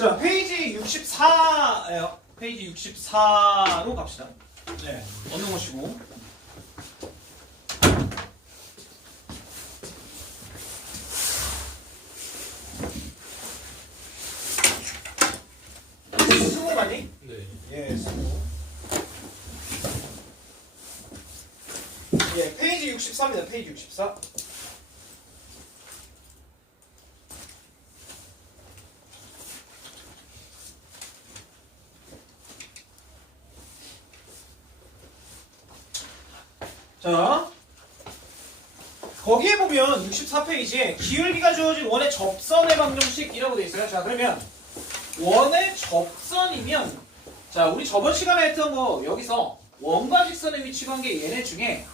자, 페이지 64예요. 페이지 64로 갑시다. 네, 넘어오시고. 수고 많이? 네. 예, 수고. 예, 페이지 64입니다. 페이지 64. 자, 거기에 보면 64페이지에 기울기가 주어진 원의 접선의 방정식이라고 되어 있어요. 자, 그러면 원의 접선이면, 자, 우리 저번 시간에 했던 거 여기서 원과 직선의 위치 관계 얘네 중에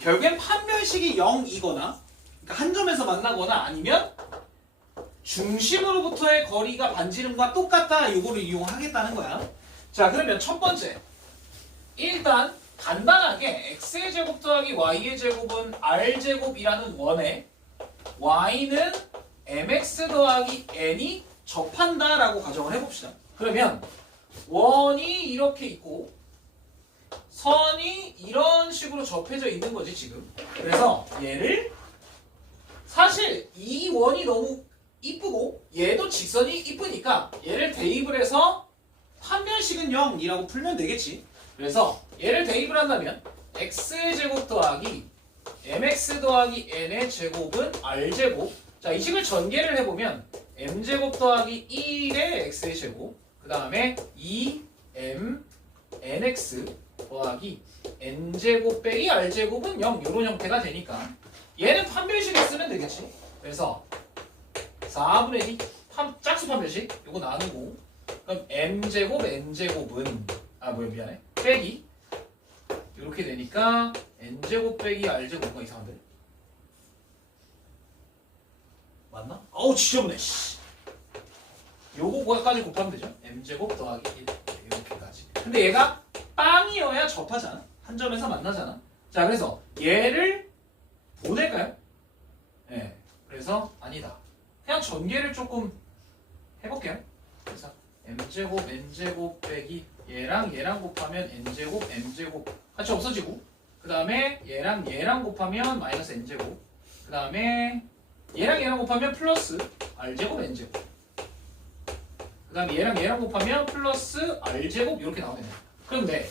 결국엔 판별식이 0이거나, 그러니까 한 점에서 만나거나 아니면 중심으로부터의 거리가 반지름과 똑같다, 요거를 이용하겠다는 거야. 자, 그러면 첫 번째, 일단 간단하게 x의 제곱 더하기 y의 제곱은 r제곱이라는 원에 y는 mx 더하기 n이 접한다라고 가정을 해봅시다. 그러면 원이 이렇게 있고 선이 이런 식으로 접해져 있는 거지 지금. 그래서 얘를 사실 이 원이 너무 이쁘고 얘도 직선이 이쁘니까 얘를 대입을 해서 판별식은 0이라고 풀면 되겠지. 그래서 얘를 대입을 한다면 x의 제곱 더하기 mx 더하기 n의 제곱은 r제곱. 자, 이 식을 전개를 해보면 m제곱 더하기 1의 x의 제곱, 그 다음에 2m nx 더하기 n제곱 빼기 r제곱은 0, 이런 형태가 되니까 얘는 판별식을 쓰면 되겠지. 그래서 4분의 2 짝수 판별식 이거 나누고, 그럼 m제곱 n제곱은 미안해, 빼기 이렇게 되니까 n제곱 빼기 r제곱가 이상한데? 맞나? 어우 지저분해. 요거까지 곱하면 되죠. m제곱 더하기 1 이렇게까지. 근데 얘가 빵이어야 접하잖아. 한 점에서 만나잖아. 자, 그래서 얘를 보낼까요? 네. 그래서 아니다. 그냥 전개를 조금 해볼게요. 그래서 m제곱 n제곱 빼기 얘랑 곱하면 n제곱 m제곱 같이 없어지고, 그 다음에 얘랑 곱하면 마이너스 n제곱, 그 다음에 얘랑 곱하면 플러스 r제곱 n제곱, 그 다음에 얘랑 곱하면 플러스 r제곱 이렇게 나오네. 그런데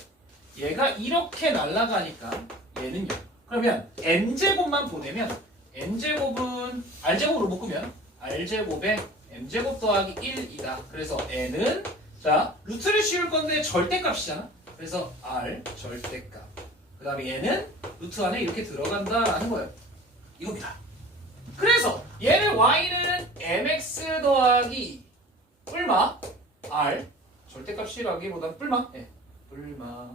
얘가 이렇게 날아가니까 얘는요. 그러면 n제곱만 보내면 n제곱은 r제곱으로 묶으면 r제곱에 m제곱 더하기 1이다. 그래서 n은, 자, 루트를 씌울 건데 절대값이잖아. 그래서 r 절대값. 그 다음에 얘는 루트 안에 이렇게 들어간다라는 거예요. 이겁니다. 그래서 얘는 y는 mx 더하기 뿔마 r 절대값이라기보단 뿔마, 네, 뿔마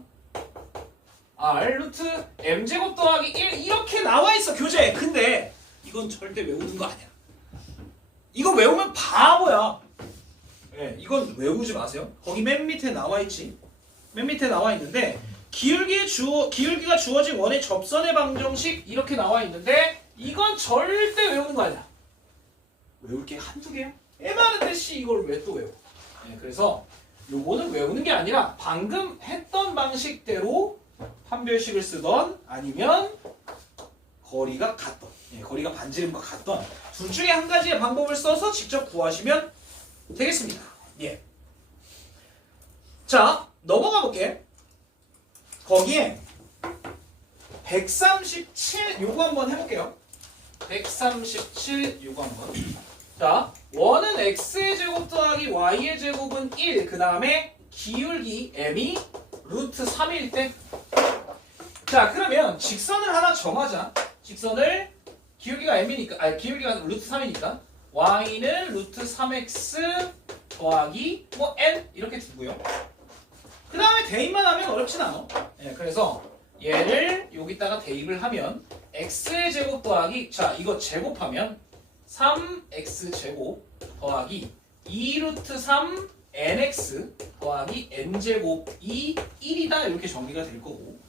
r 루트 m제곱 더하기 1 이렇게 나와 있어 교재에. 근데 이건 절대 외우는 거 아니야. 이거 외우면 바보야. 네, 이건 외우지 마세요. 거기 맨 밑에 나와 있지. 맨 밑에 나와 있는데 기울기가 주어진 원의 접선의 방정식 이렇게 나와 있는데 이건 절대 외우는 거 아니야. 외울 게 한두 개야? 애 많은데 이걸 왜 또 외워? 네, 그래서 요거는 외우는 게 아니라 방금 했던 방식대로 판별식을 쓰던 아니면 거리가 같던, 거리가 반지름과 같던 둘 중에 한 가지의 방법을 써서 직접 구하시면 되겠습니다. 예. 자, 넘어가 볼게. 거기에 137 요거 한번 해볼게요. 137 요거 한번. 자, 원은 x의 제곱 더하기 y의 제곱은 1, 그 다음에 기울기 m이 루트 3일 때. 자, 그러면 직선을 하나 정하자. 직선을 기울기가 m이니까, 기울기가 루트 3이니까 y는 루트 3x 더하기 n 이렇게 두고요. 그 다음에 대입만 하면 어렵진 않아. 네, 그래서 얘를 여기다가 대입을 하면 x의 제곱 더하기, 자, 이거 제곱하면 3x 제곱 더하기 2 루트 3 nx 더하기 n제곱이 1이다 이렇게 정리가 될 거고,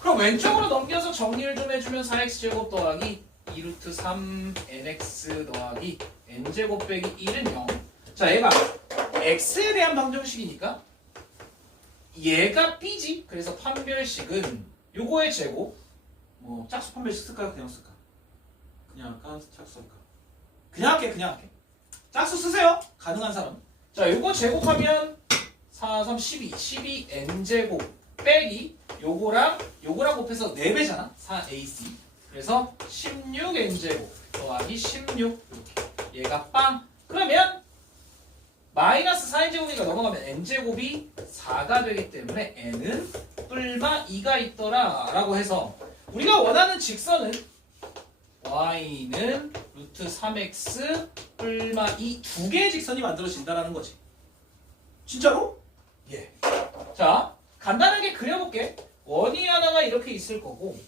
그럼 왼쪽으로 넘겨서 정리를 좀 해주면 4x 제곱 더하기 2 루트 3 nx 더하기 n제곱 빼기 1은 0. 자, 얘가 x에 대한 방정식이니까 얘가 b지. 그래서 판별식은 요거의 제곱. 뭐 짝수 판별식 쓸까요? 그냥 쓸까? 그냥 할까? 짝수 할까? 그냥 할게. 짝수 쓰세요. 가능한 사람. 자, 요거 제곱하면 4, 3, 12 n제곱 빼기 요거랑 곱해서 4배잖아. 4ac. 그래서 16n제곱 더하기 16 이렇게. 얘가 빵. 그러면 마이너스 4n제곱이니까 넘어가면 n제곱이 4가 되기 때문에 n은 뿔마 2가 있더라 라고 해서 우리가 원하는 직선은 y는 루트 3x 뿔마 2 두 개의 직선이 만들어진다는 거지. 진짜로? 예. 자, 간단하게 그려볼게. 원이 하나가 이렇게 있을 거고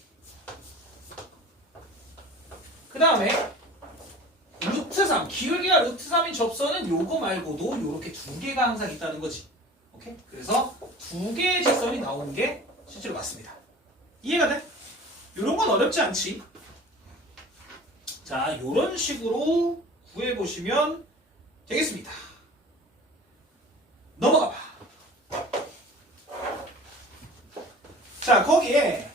그 다음에 루트 3, 기울기가 루트 3인 접선은 요거 말고도 요렇게 두 개가 항상 있다는 거지. 오케이? 그래서 두 개의 직선이 나오는 게 실제로 맞습니다. 이해가 돼? 요런 건 어렵지 않지. 자, 요런 식으로 구해보시면 되겠습니다. 넘어가 봐. 자, 거기에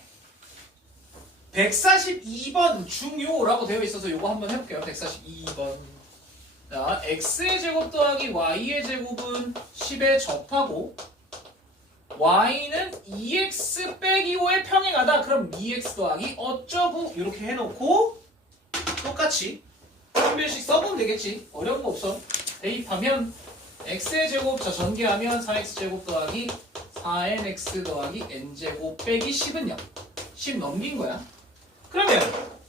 142번 중요라고 되어 있어서 요거 한번 해볼게요. 142번. 자, x의 제곱 더하기 y의 제곱은 10에 접하고 y는 2x 빼기 5에 평행하다. 그럼 2x 더하기 어쩌고 이렇게 해놓고 똑같이 판별식 써보면 되겠지. 어려운 거 없어. 대입하면 x의 제곱 자 전개하면 4x 제곱 더하기 4nx 더하기 n제곱 빼기 10은 0. 10 넘긴 거야. 그러면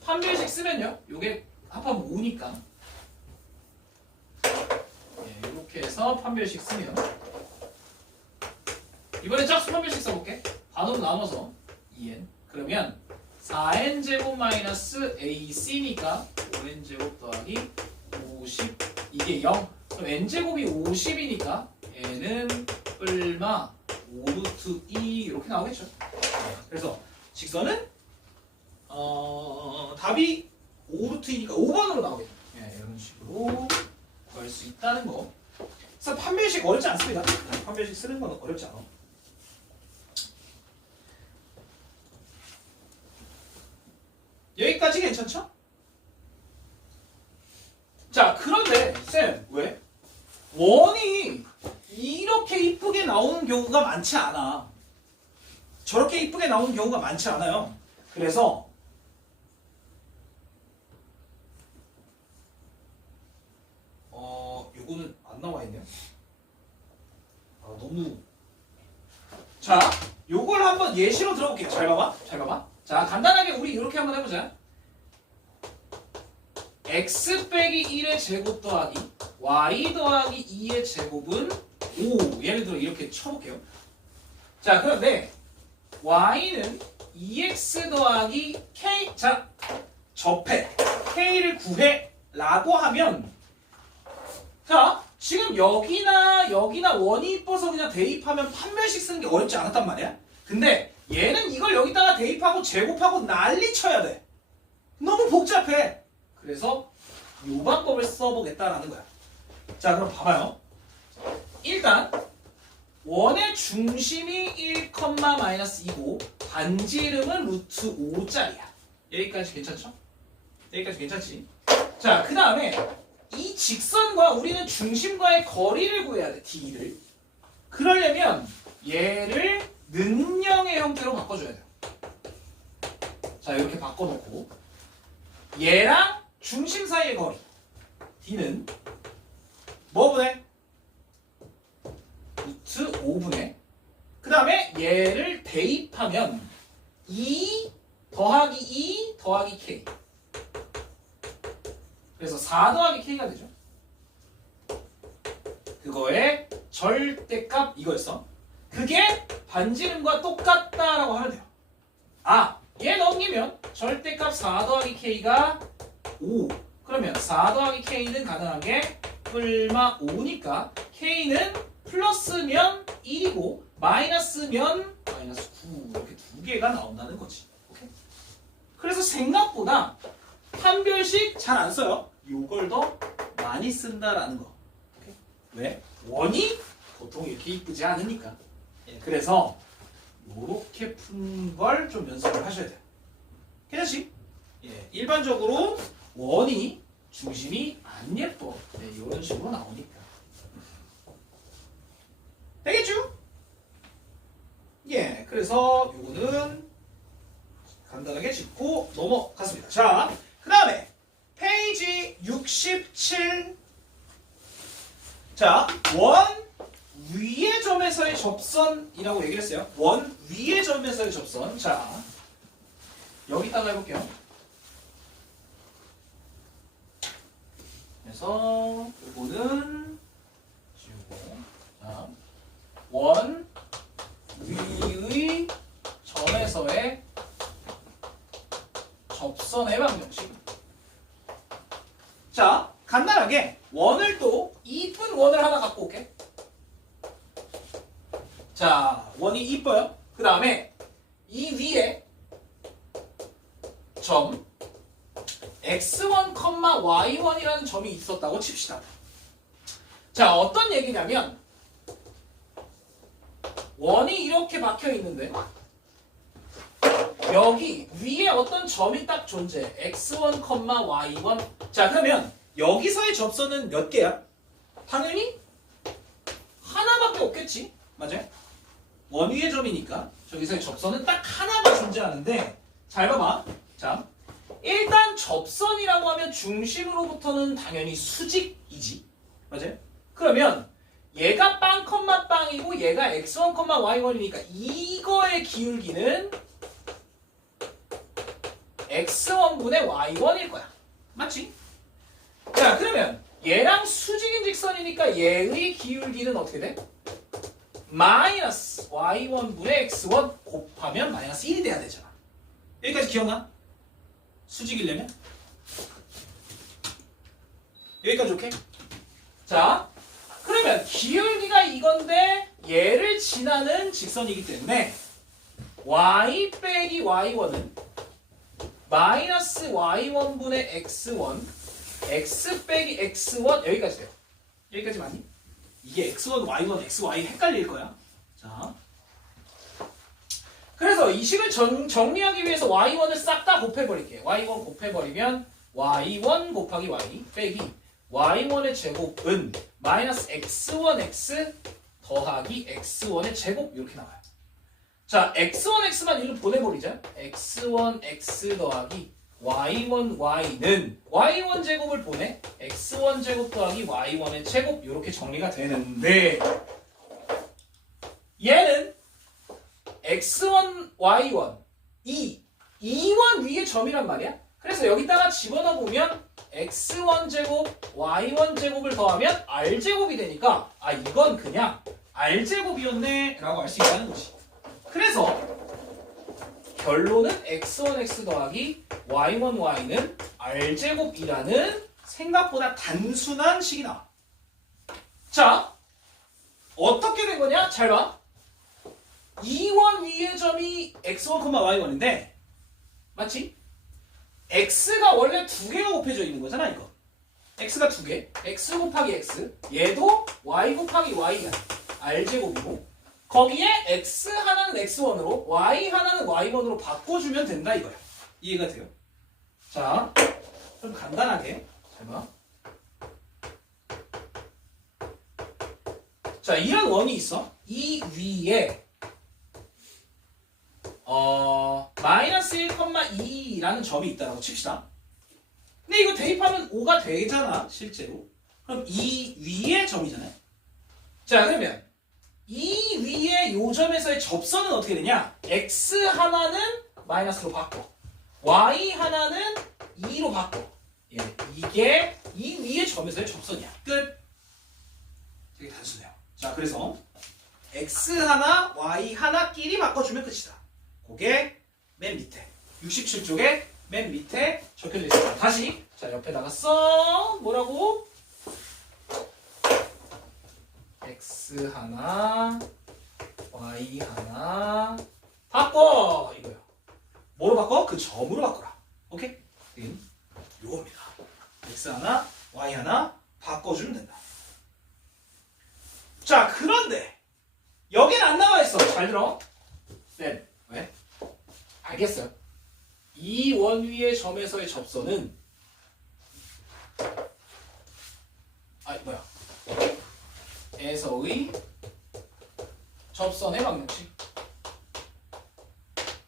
판별식 쓰면요. 요게 합하면 5니까 이렇게 해서 판별식 쓰면 이번에 짝수 판별식 써볼게. 반으로 나눠서 2n 그러면 4n제곱 마이너스 ac니까 5n제곱 더하기 50 이게 0. 그럼 n제곱이 50이니까 n은 뿔마 5루트 2 이렇게 나오겠죠. 그래서 직선은 답이 5루트이니까 5번으로 나오겠죠. 이런 식으로 구할 수 있다는 거. 그래서 판별식 어렵지 않습니다. 판별식 쓰는 건 어렵지 않아. 여기까지 괜찮죠? 자, 그런데 쌤 왜? 원이 이렇게 이쁘게 나오는 경우가 많지 않아. 저렇게 이쁘게 나오는 경우가 많지 않아요. 그래서 요거는 안 나와 있네요. 너무 자, 요걸 한번 예시로 들어볼게요. 잘 봐봐. 자, 간단하게 우리 이렇게 한번 해보자. x 빼기 1의 제곱 더하기 y 더하기 2의 제곱은 5. 예를 들어 이렇게 쳐볼게요. 자, 그런데 y는 2x 더하기 k. 자, 접해. k를 구해. 라고 하면 자, 지금 여기나 원이 이뻐서 그냥 대입하면 판별식 쓰는 게 어렵지 않았단 말이야. 근데 얘는 이걸 여기다가 대입하고 제곱하고 난리 쳐야 돼. 너무 복잡해. 그래서 이 방법을 써보겠다라는 거야. 자, 그럼 봐봐요. 일단 원의 중심이 1,-2고 반지름은 루트 5짜리야. 여기까지 괜찮죠? 여기까지 괜찮지? 자, 그 다음에 이 직선과 우리는 중심과의 거리를 구해야 돼. D를. 그러려면 얘를 는형의 형태로 바꿔줘야 돼요. 자, 이렇게 바꿔놓고 얘랑 중심 사이의 거리 D는 뭐분의? 루트 5분의 그 다음에 얘를 대입하면 2 더하기 2 더하기 K 그래서 4 더하기 K가 되죠. 그거의 절대값 이거였어. 그게 반지름과 똑같다라고 하면 돼요. 얘 넘기면 절대값 4 더하기 K가 5. 그러면 4 더하기 K는 가능하게 뿔마 5니까 K는 플러스면 1이고 마이너스면 마이너스 9 이렇게 두 개가 나온다는 거지. 오케이? 그래서 생각보다 판별식 잘 안 써요. 요걸 더 많이 쓴다라는 거. 오케이? 왜? 원이 보통 이렇게 이쁘지 않으니까. 예, 그래서 이렇게 푼 걸 좀 연습을 하셔야 돼요. 괜찮지? 예, 일반적으로 원이 중심이 안 예뻐. 네, 이런 식으로 나오니까. 되겠죠? 예, 그래서 요거는 간단하게 짚고 넘어갔습니다. 자, 그 다음에 페이지 67. 자, 원 위의 점에서의 접선이라고 얘기를 했어요. 원 위의 점에서의 접선. 자, 여기다가 해볼게요. 그래서 요거는 지우고, 자, 원 위의 점에서의 접선의 방정식. 자, 간단하게 원을 또 이쁜 원을 하나 갖고 올게. 자, 원이 이뻐요. 그 다음에 이 위에 점 x1, y1이라는 점이 있었다고 칩시다. 자, 어떤 얘기냐면 원이 이렇게 박혀 있는데 여기 위에 어떤 점이 딱 존재해. x1, y1. 자, 그러면 여기서의 접선은 몇 개야? 당연히 하나밖에 없겠지. 맞아요? 원 위의 점이니까 저기서의 접선은 딱 하나가 존재하는데, 잘 봐봐. 자, 일단 접선이라고 하면 중심으로부터는 당연히 수직이지. 맞아요? 그러면 얘가 빵, 빵이고 얘가 x1, y1이니까 이거의 기울기는 x1분의 y1일 거야. 맞지? 자, 그러면 얘랑 수직인 직선이니까 얘의 기울기는 어떻게 돼? 마이너스 y1분의 x1 곱하면 마이너스 1이 돼야 되잖아. 여기까지 기억나? 수직이려면? 여기까지 오케이? 자, 그러면 기울기가 이건데 얘를 지나는 직선이기 때문에 y 빼기 y1은 마이너스 y1분의 x1 x 빼기 x1 여기까지 돼요. 여기까지 맞니? 이게 x1, y1, xy 헷갈릴 거야. 자, 그래서 이 식을 정리하기 위해서 y1을 싹 다 곱해버릴게. y1 곱해버리면 y1 곱하기 y 빼기 y1의 제곱은 마이너스 x1x 더하기 x1의 제곱 이렇게 나와요. 자, x1x만 일로 보내버리자. x1x 더하기 y1y는 y1 제곱을 보내 x1 제곱 더하기 y1의 제곱 이렇게 정리가 되는데, 얘는 x1, y1, 2원 위의 점이란 말이야. 그래서 여기다가 집어넣어 보면 x1 제곱, y1 제곱을 더하면 r 제곱이 되니까 아, 이건 그냥 r 제곱이었네 라고 알 수 있다는 거지. 그래서 결론은 x1x 더하기 y1y는 r제곱이라는 생각보다 단순한 식이 나와. 자, 어떻게 된 거냐? 잘 봐. 2원 위의 점이 x1, y1인데 맞지? x가 원래 두 개가 곱해져 있는 거잖아, 이거. x가 두 개. x 곱하기 x. 얘도 y 곱하기 y야. r제곱이고. 거기에 x 하나는 x1으로 y 하나는 y1으로 바꿔주면 된다 이거야. 이해가 돼요? 자, 좀 간단하게 잘 봐. 자, 이런 원이 있어. 이 위에 마이너스 1,2라는 점이 있다라고 칩시다. 근데 이거 대입하면 5가 되잖아, 실제로. 그럼 이 위에 점이잖아요. 자, 그러면 이 위에 요 점에서의 접선은 어떻게 되냐? x 하나는 마이너스로 바꿔. y 하나는 2로 바꿔. 예, 이게 이 위의 점에서의 접선이야. 끝. 되게 단순해요. 자, 그래서 x 하나, y 하나끼리 바꿔주면 끝이다. 그게 맨 밑에 67쪽에 맨 밑에 적혀져 있습니다. 다시 자, 옆에다가 써. 뭐라고? x 하나, y 하나 바꿔 이거야. 뭐로 바꿔? 그 점으로 바꿔라. 오케이? 요겁니다. x 하나, y 하나 바꿔주면 된다. 자, 그런데 여긴 안 나와 있어. 잘 들어. 네. 왜? 알겠어요. 이 원 위의 점에서의 접선은 뭐야? 에서의 접선의 방정식.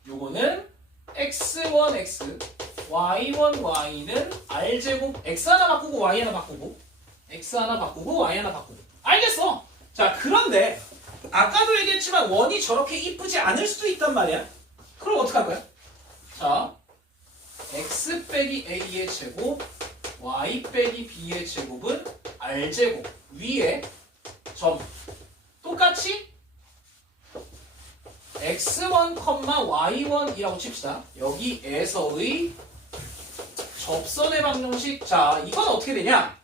요거는 x1 x, y1 y는 r제곱 x 하나 바꾸고 y 하나 바꾸고 x 하나 바꾸고 y 하나 바꾸고. 알겠어. 자, 그런데 아까도 얘기했지만 원이 저렇게 이쁘지 않을 수도 있단 말이야. 그럼 어떡할 거야? 자, x 빼기 a의 제곱, y 빼기 b의 제곱은 r제곱 위에 점 똑같이 x1, y1이라고 칩시다. 여기에서의 접선의 방정식. 자, 이건 어떻게 되냐?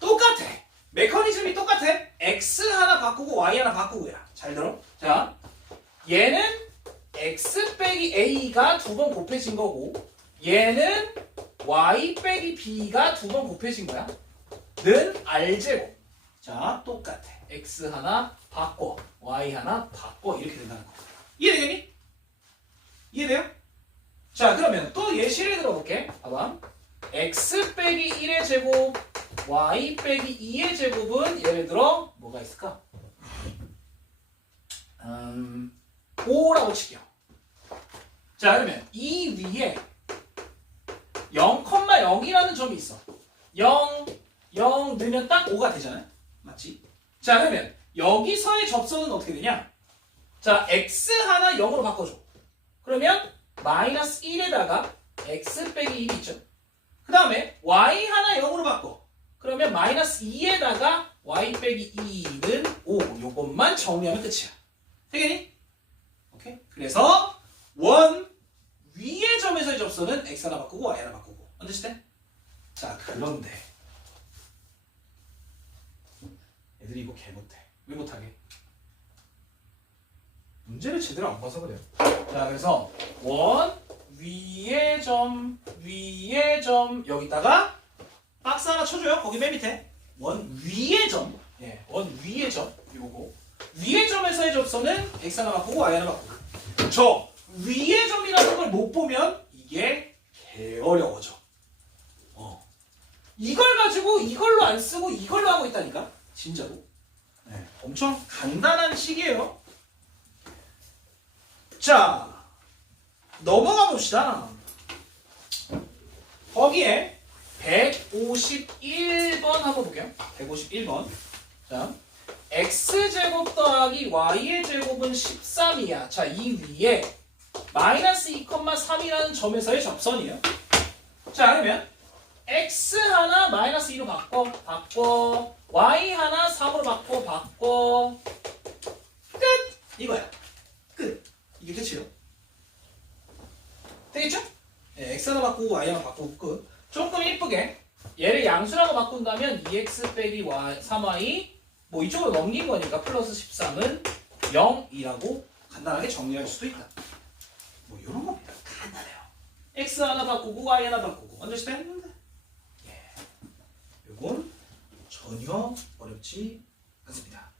똑같아. 메커니즘이 똑같아. x 하나 바꾸고 y 하나 바꾸고야. 잘 들어? 자, 얘는 x 빼기 a가 두 번 곱해진 거고, 얘는 y 빼기 b가 두 번 곱해진 거야. 는 r제곱. 자, 똑같아. x 하나 바꿔, y 하나 바꿔. 이렇게 된다는 거. 이해되겠니? 이해돼요? 자, 그러면 또 예시를 들어볼게. 봐봐. x 빼기 1의 제곱, y 빼기 2의 제곱은 예를 들어 뭐가 있을까? 5라고 칠게요. 자, 그러면 이 위에 0,0이라는 점이 있어. 0 넣으면 딱 5가 되잖아요. 맞지? 자, 그러면 여기서의 접선은 어떻게 되냐? 자, x 하나 0으로 바꿔줘. 그러면 마이너스 1에다가 x 빼기 1이 있죠. 그 다음에 y 하나 0으로 바꿔. 그러면 마이너스 2에다가 y 빼기 2는 5. 요것만 정리하면 끝이야. 되겠니? 오케이? 그래서 원 위의 점에서의 접선은 x 하나 바꾸고 y 하나 바꾸고. understand? 자, 그런데 애들이 이거 개 못해. 왜 못하게? 문제를 제대로 안 봐서 그래요. 자, 그래서 원 위의 점 여기다가 박스 하나 쳐줘요. 거기 맨 밑에 원 위의 점. 예, 원 위의 점. 요거 위의 점에서의 접선은 x 하나 바꾸고 y 하나 바꾸고. 저 위의 점이라는 걸 못 보면 이게 개 어려워져. 이걸 가지고 이걸로 안 쓰고 이걸로 하고 있다니까. 진짜로. 네, 엄청 간단한 식이에요. 자, 넘어가 봅시다. 거기에 151번 한번 볼게요. 151번. 자, x제곱 더하기 y의 제곱은 13이야. 자, 이 위에 마이너스 2,3이라는 점에서의 접선이에요. 자, 그러면 x 하나 마이너스 2로 바꿔. y 하나 3으로 바꿔. 끝! 이거야. 끝. 이게 끝이에요. 되겠죠? 네, x 하나 바꾸고 y 하나 바꾸고 끝. 조금 이쁘게 얘를 양수라고 바꾼다면 2x 빼기 3y 뭐 이쪽으로 넘긴 거니까 플러스 13은 0이라고 간단하게 정리할 수도 있다. 뭐 이런 겁니다. 간단해요. x 하나 바꾸고 y 하나 바꾸고. understand? 예. 이건 전혀 어렵지 않습니다.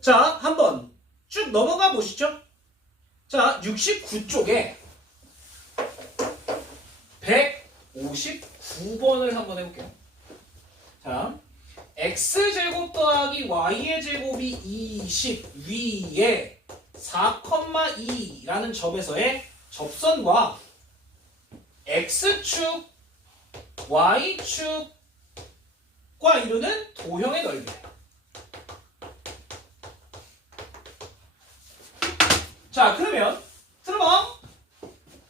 자, 한번 쭉 넘어가 보시죠. 자, 69쪽에 159번을 한번 해볼게요. 자, x제곱 더하기 y의 제곱이 20 위에 4,2라는 점에서의 접선과 x축, y축과 이루는 도형의 넓이. 자, 그러면 들어봐.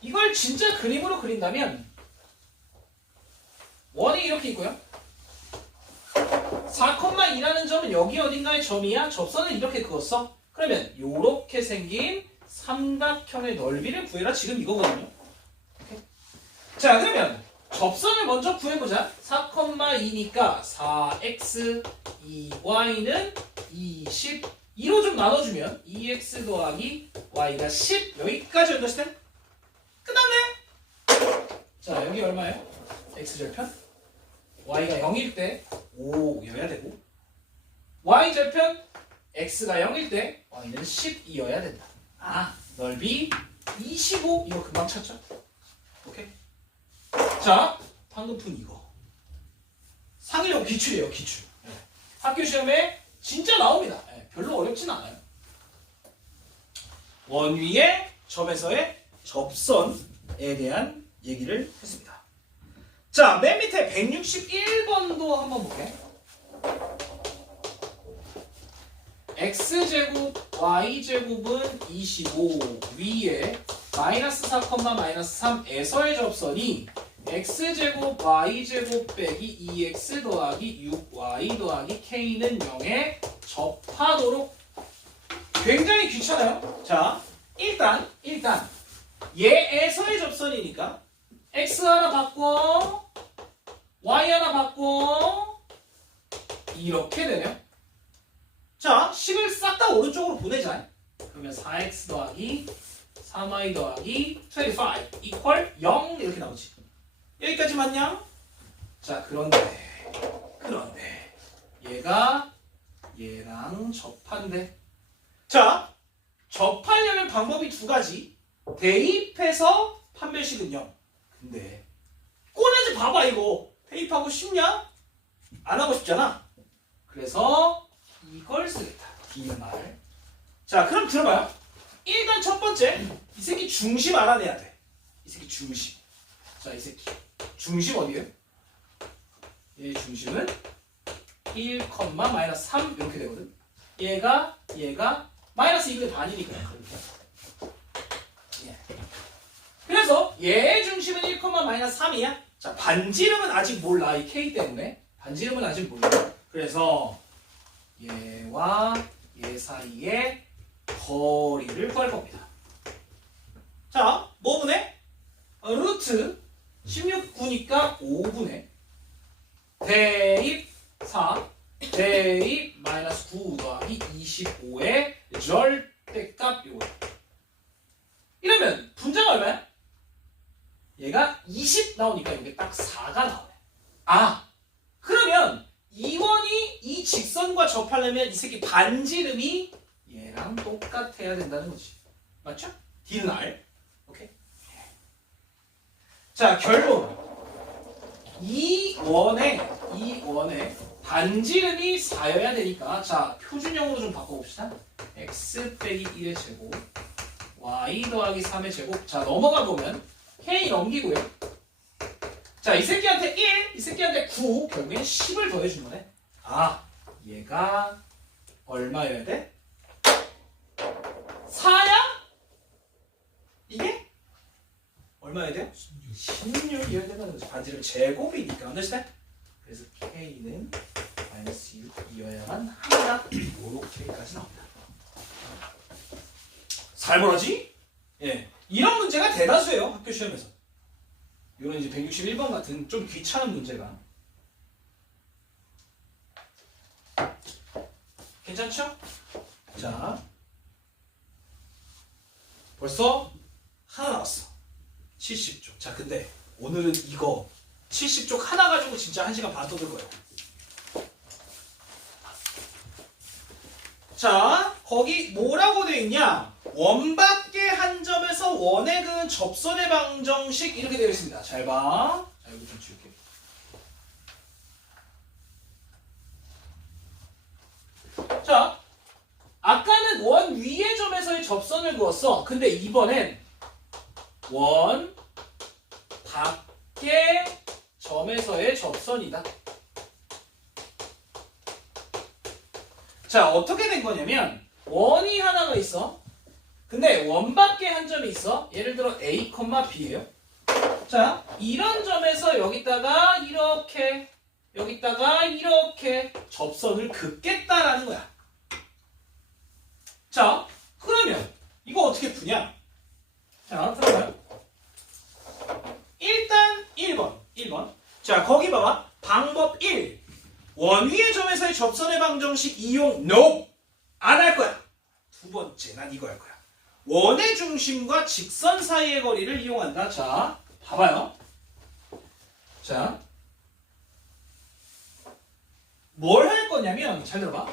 이걸 진짜 그림으로 그린다면 원이 이렇게 있고요. 4,2라는 점은 여기 어딘가의 점이야. 접선을 이렇게 그었어. 그러면 이렇게 생긴 삼각형의 넓이를 구해라. 지금 이거거든요. 오케이? 자, 그러면 접선을 먼저 구해보자. 4,2니까 4x, 2y는 20. 2로 좀 나눠주면 2x 더하기 y가 10. 여기까지 understand? 끝났네? 여기 얼마예요? x절편 y가 0일 때 5여야 되고 y절편 x가 0일 때 y는 10이어야 된다. 아, 넓이 25 이거 금방 찾죠? 오케이. 자, 방금 푼 이거 상의력 기출이에요. 기출. 네. 학교 시험에 진짜 나옵니다. 네, 별로 어렵진 않아요. 원위의 점에서의 접선에 대한 얘기를 했습니다. 자, 맨 밑에 161번도 한번 볼게. x제곱 y제곱은 25 위에 마이너스 4, 마이너스 3에서의 접선이 x제곱 y제곱 빼기 2x 더하기 6y 더하기 k는 0에 접하도록. 굉장히 귀찮아요. 자, 일단 얘에서의 접선이니까 x 하나 바꿔 y 하나 바꿔 이렇게 되네요. 자, 식을 싹 다 오른쪽으로 보내자. 그러면 4x 더하기 3y 더하기 25 equal 0 이렇게 나오지. 여기까지 맞냐? 자, 그런데 얘가 얘랑 접한대. 자, 접하려면 방법이 두 가지. 대입해서 판별식은 0. 근데 꼬라지 봐봐 이거. 대입하고 싶냐? 안 하고 싶잖아. 그래서 이걸 쓰겠다. DMR. 자, 그럼 들어봐요. 일단 첫 번째, 이 새끼 중심 알아내야 돼. 이 새끼 중심. 자, 이 새끼 중심 어디에요? 얘 중심은 1, 마이너스 3 이렇게 되거든. 얘가 마이너스 2분의 반이니까 그렇게. 예. 그래서 얘의 중심은 1, 마이너스 3이야. 자, 반지름은 아직 몰라. 이 K 때문에 반지름은 아직 몰라. 그래서 얘와 얘 사이의 거리를 구할 겁니다. 자, 뭐 분해? 루트 16, 9니까 5분의 대입 4 대입 마이너스 9 더하기 25의 절대값 요거. 이러면 분자가 얼마야? 얘가 20 나오니까 이게 딱 4가 나오네. 아, 그러면 이 원이 이 직선과 접하려면 이 새끼 반지름이 얘랑 똑같아야 된다는 거지. 맞죠? D는 R. 오케이. 자, 결론. 이 원의 반지름이 4여야 되니까, 자, 표준형으로 좀 바꿔봅시다. x 빼기 1의 제곱 y 더하기 3의 제곱. 자, 넘어가 보면 k 넘기고요. 자, 이 새끼한테 1, 이 새끼한테 9, 결국엔 10을 더해준 거네. 아, 얘가 얼마여야 돼? 4야? 이게? 얼마여야 돼요? 16이어야 된다는 거지. 반지름 제곱이니까. understand? 그래서 k는 마이너스 6이어야만 한다. 이렇게까지 나옵니다. 살벌하지? 예. 이런 문제가 대다수예요. 학교 시험에서. 이런 이제 161번 같은 좀 귀찮은 문제가. 괜찮죠? 자, 벌써 하나 나왔어. 70쪽. 자, 근데 오늘은 이거 70쪽 하나 가지고 진짜 1시간 반 떠들 거예요. 자, 거기 뭐라고 되어 있냐? 원 밖의 한 점에서 원에 그은 접선의 방정식 이렇게 되어 있습니다. 잘 봐. 자, 이거 좀 지울게. 자, 아까는 원 위의 점에서의 접선을 그었어. 근데 이번엔 원 밖의 점에서의 접선이다. 자, 어떻게 된 거냐면 원이 하나가 있어. 근데 원 밖에 한 점이 있어. 예를 들어 A, B예요. 자, 이런 점에서 여기다가 이렇게, 여기다가 이렇게 접선을 긋겠다라는 거야. 자, 그러면 이거 어떻게 푸냐? 자, 들어봐요. 일단 1번. 자, 거기 봐봐. 방법 1. 원 위의 점에서의 접선의 방정식 이용 NO! 안 할 거야. 두 번째, 난 이거 할 거야. 원의 중심과 직선 사이의 거리를 이용한다. 자, 봐봐요. 자, 뭘 할 거냐면 잘 들어봐.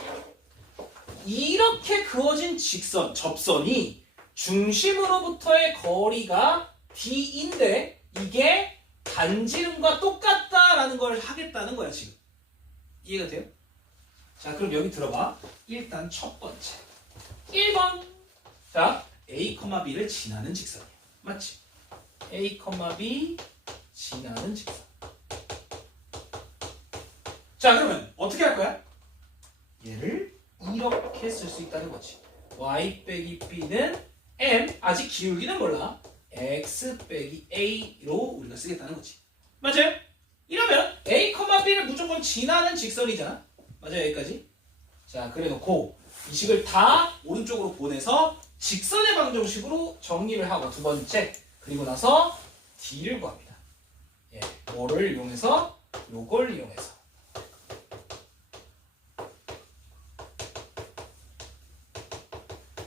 이렇게 그어진 직선, 접선이 중심으로부터의 거리가 D인데 이게 반지름과 똑같다라는 걸 하겠다는 거야 지금. 이해가 돼요? 자, 그럼 여기 들어봐. 일단 첫 번째 1번. 자, A, B를 지나는 직선이야. 맞지? A, B 지나는 직선. 자, 그러면 어떻게 할 거야? 얘를 이렇게 쓸 수 있다는 거지. Y 빼기 B는 M, 아직 기울기는 몰라. X 빼기 A로 우리가 쓰겠다는 거지. 맞아요? 이러면 A, B를 무조건 지나는 직선이잖아. 맞아요? 여기까지? 자, 그래 놓고 이 식을 다 오른쪽으로 보내서 직선의 방정식으로 정리를 하고 두 번째, 그리고 나서 D를 구합니다. 예, 뭐를 이용해서? 요걸 이용해서.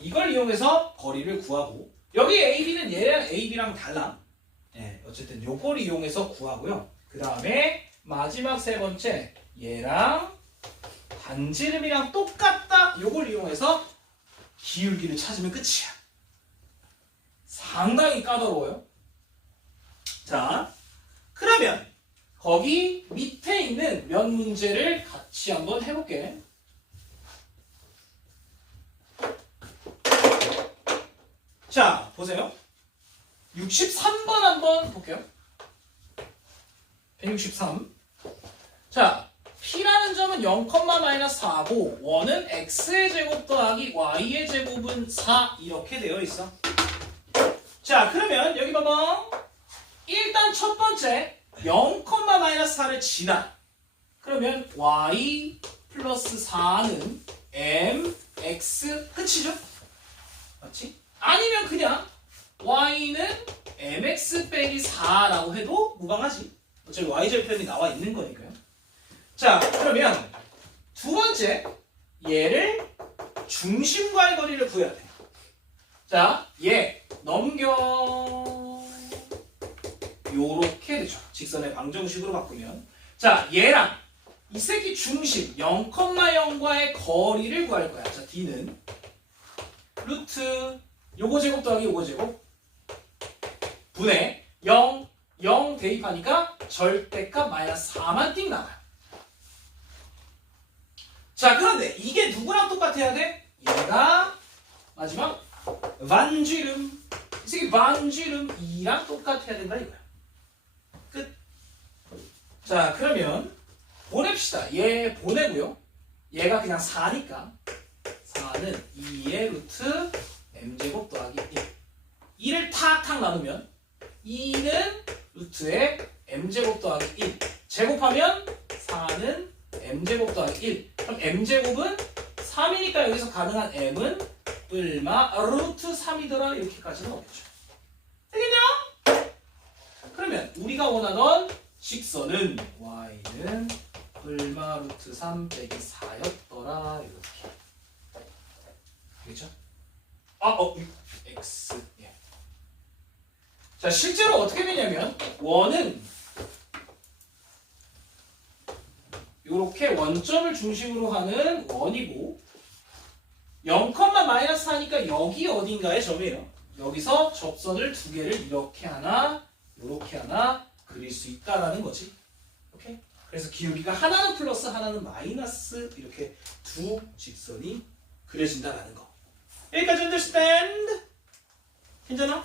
이걸 이용해서 거리를 구하고, 여기 AB는 얘랑 AB랑 달라. 예, 어쨌든 요걸 이용해서 구하고요. 그 다음에 마지막 세 번째, 얘랑 반지름이랑 똑같다. 요걸 이용해서 기울기를 찾으면 끝이야. 상당히 까다로워요. 자, 그러면 거기 밑에 있는 면 문제를 같이 한번 해볼게. 자, 보세요. 63번 한번 볼게요. 163. 자, P라는 점은 0,-4고 원은 X의 제곱 더하기 Y의 제곱은 4 이렇게 되어 있어. 자, 그러면 여기 봐봐. 일단 첫 번째 0,-4를 지나. 그러면 Y 플러스 4는 MX 끝이죠? 맞지? 아니면 그냥 Y는 MX 빼기 4라고 해도 무방하지. 어차피 Y절편이 나와 있는 거니까요. 자, 그러면 두 번째 얘를 중심과의 거리를 구해야 돼. 자, 얘 넘겨. 요렇게 되죠. 직선의 방정식으로 바꾸면. 자, 얘랑 이 새끼 중심 0,0과의 거리를 구할 거야. 자, D는 루트 요거 제곱 더하기 요거 제곱 분의 0, 0 대입하니까 절대값 마이너스 4만 띵 나와요. 자, 그런데 이게 누구랑 똑같아야 돼? 얘가 마지막 반지름, 이 새끼 반지름 2랑 똑같아야 된다 이거야. 끝. 자, 그러면 보냅시다. 얘 보내고요. 얘가 그냥 4니까 4는 2의 루트 m제곱 더하기 1. 2를 탁탁 나누면 2는 루트에 m제곱 더하기 1. 제곱하면 4는 m제곱 더하기 1. 그럼 m제곱은 3이니까 여기서 가능한 m은 얼마? 루트 3이더라. 이렇게까지는 오겠죠. 되겠냐? 그러면 우리가 원하던 직선은 y는 얼마 루트 3 빼기 4였더라. 이렇게. 되겠죠? x. 예. 자, 실제로 어떻게 되냐면 원은 이렇게 원점을 중심으로 하는 원이고 0,-4니까 여기 어딘가의 점이에요. 여기서 접선을 두 개를 이렇게 하나, 이렇게 하나 그릴 수 있다라는 거지. 오케이? 그래서 기울기가 하나는 플러스, 하나는 마이너스 이렇게 두 직선이 그려진다라는 거. 여기까지 understand? 괜찮아?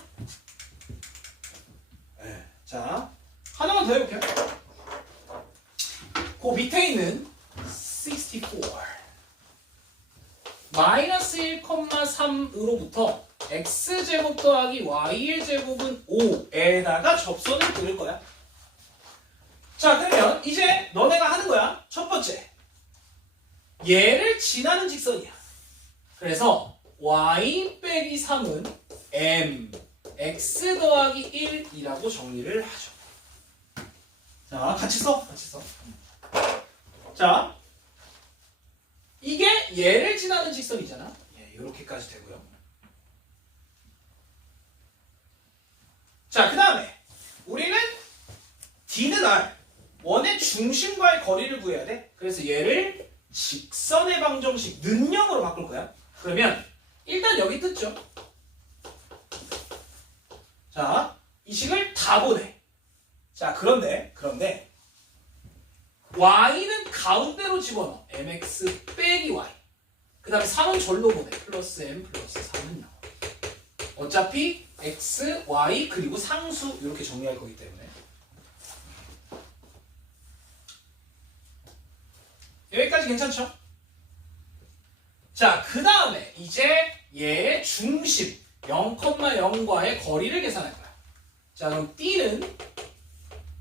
네. 자, 하나만 더 해볼게요. 그 밑에 있는 64 마이너스 1,3으로부터 x제곱 더하기 y의 제곱은 5에다가 접선을 그릴 거야. 자, 그러면 이제 너네가 하는 거야. 첫 번째, 얘를 지나는 직선이야. 그래서 y 빼기 3은 m x 더하기 1이라고 정리를 하죠. 자, 같이 써. 같이 써. 자, 이게 얘를 지나는 직선이잖아. 예, 이렇게까지 되고요. 자, 그 다음에 우리는 D는 R, 중심과의 거리를 구해야 돼. 그래서 얘를 직선의 방정식 는형으로 바꿀 거야. 그러면 일단 여기 뜯죠. 자, 이 식을 다 보내. 자, 그런데 y는 가운데로 집어넣어. mx 빼기 y. 그 다음에 3은 절로 보내. 플러스 m 플러스 3은 나와. 어차피 x, y 그리고 상수 이렇게 정리할 거기 때문에 여기까지 괜찮죠? 자, 그 다음에 이제 얘의 중심 0,0과의 거리를 계산할 거야. 자, 그럼 t는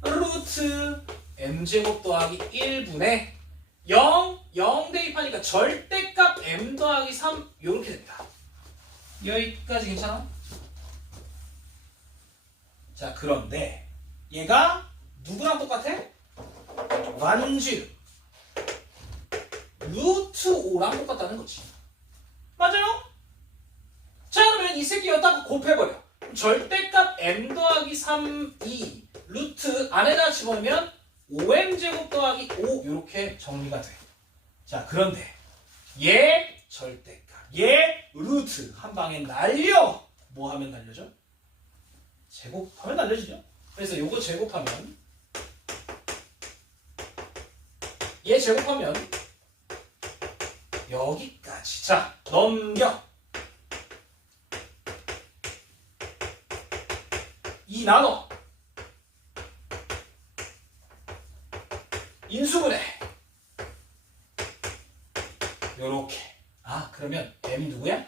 루트 m제곱 더하기 1분의 0 대입하니까 절대값 m 더하기 3 이렇게 됩니다. 여기까지 괜찮아? 자, 그런데 얘가 누구랑 똑같아? 완주 루트 5랑 똑같다는 거지. 맞아요? 자, 그러면 이 새끼 여기다가 곱해버려. 절대값 m 더하기 3, 2 루트 안에다 집어넣으면 5m제곱 더하기 5 이렇게 정리가 돼. 자, 그런데 얘 절대값, 얘 루트 한 방에 날려. 뭐 하면 날려져? 제곱하면 날려지죠. 그래서 요거 제곱하면 얘 제곱하면 여기까지. 자, 넘겨. 2 나눠. 인수분해. 요렇게. 아, 그러면 m이 누구야?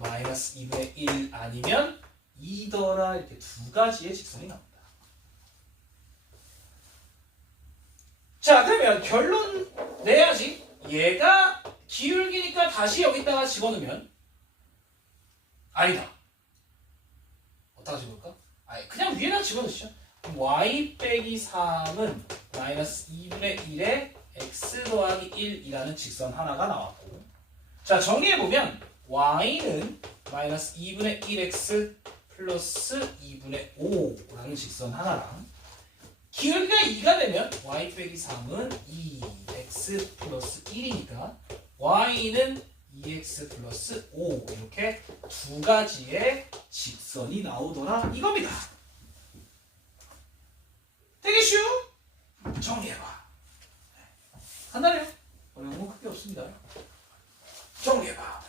마이너스 2분의 1 아니면 2더라 이렇게 두 가지의 직선이 나온다. 자, 그러면 결론 내야지. 얘가 기울기니까 다시 여기다가 집어넣으면 아니다. 어디다가 집어넣을까? 아니, 그냥 위에다 집어넣으시죠. y 빼기 3은 마이너스 2분의 1에 x 더하기 1이라는 직선 하나가 나왔고, 자, 정리해보면 y는 마이너스 2분의 1x 플러스 2분의 5라는 직선 하나랑 기울기가 2가 되면 y 빼기 3은 2x 플러스 1이니까 y는 2x 플러스 5 이렇게 두 가지의 직선이 나오더라 이겁니다. 되게 쉬워? 정리해봐. 간단해요. 어려운 건 크게 없습니다. 정리해봐.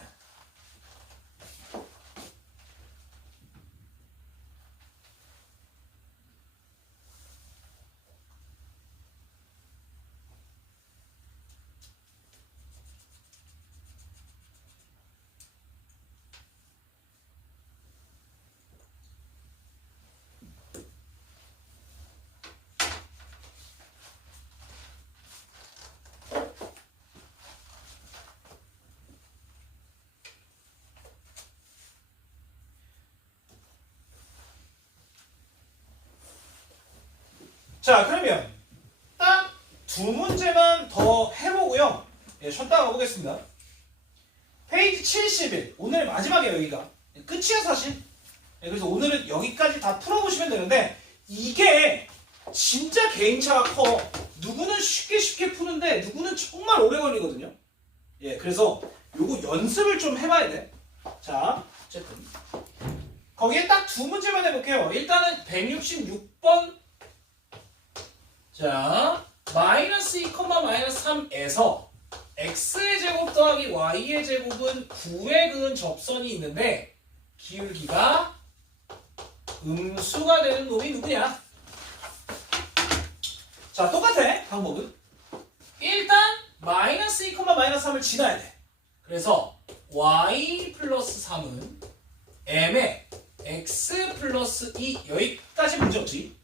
자, 그러면 딱 두 문제만 더 해보고요. 예, 쉬었다 가보겠습니다. 페이지 71. 오늘 마지막이에요, 여기가. 끝이야, 사실. 예, 그래서 오늘은 여기까지 다 풀어보시면 되는데, 이게 진짜 개인차가 커. 누구는 쉽게 푸는데, 누구는 정말 오래 걸리거든요. 예, 그래서 요거 연습을 좀 해봐야 돼. 자, 어쨌든. 거기에 딱 두 문제만 해볼게요. 일단은 166번. 자, 마이너스 2, 마이너스 3에서 x의 제곱 더하기 y의 제곱은 9에 그은 접선이 있는데 기울기가 음수가 되는 놈이 누구냐? 자, 똑같아. 방법은. 일단 마이너스 2, 마이너스 3을 지나야 돼. 그래서 y 플러스 3은 m에 x 플러스 2 여기까지 문제 없지.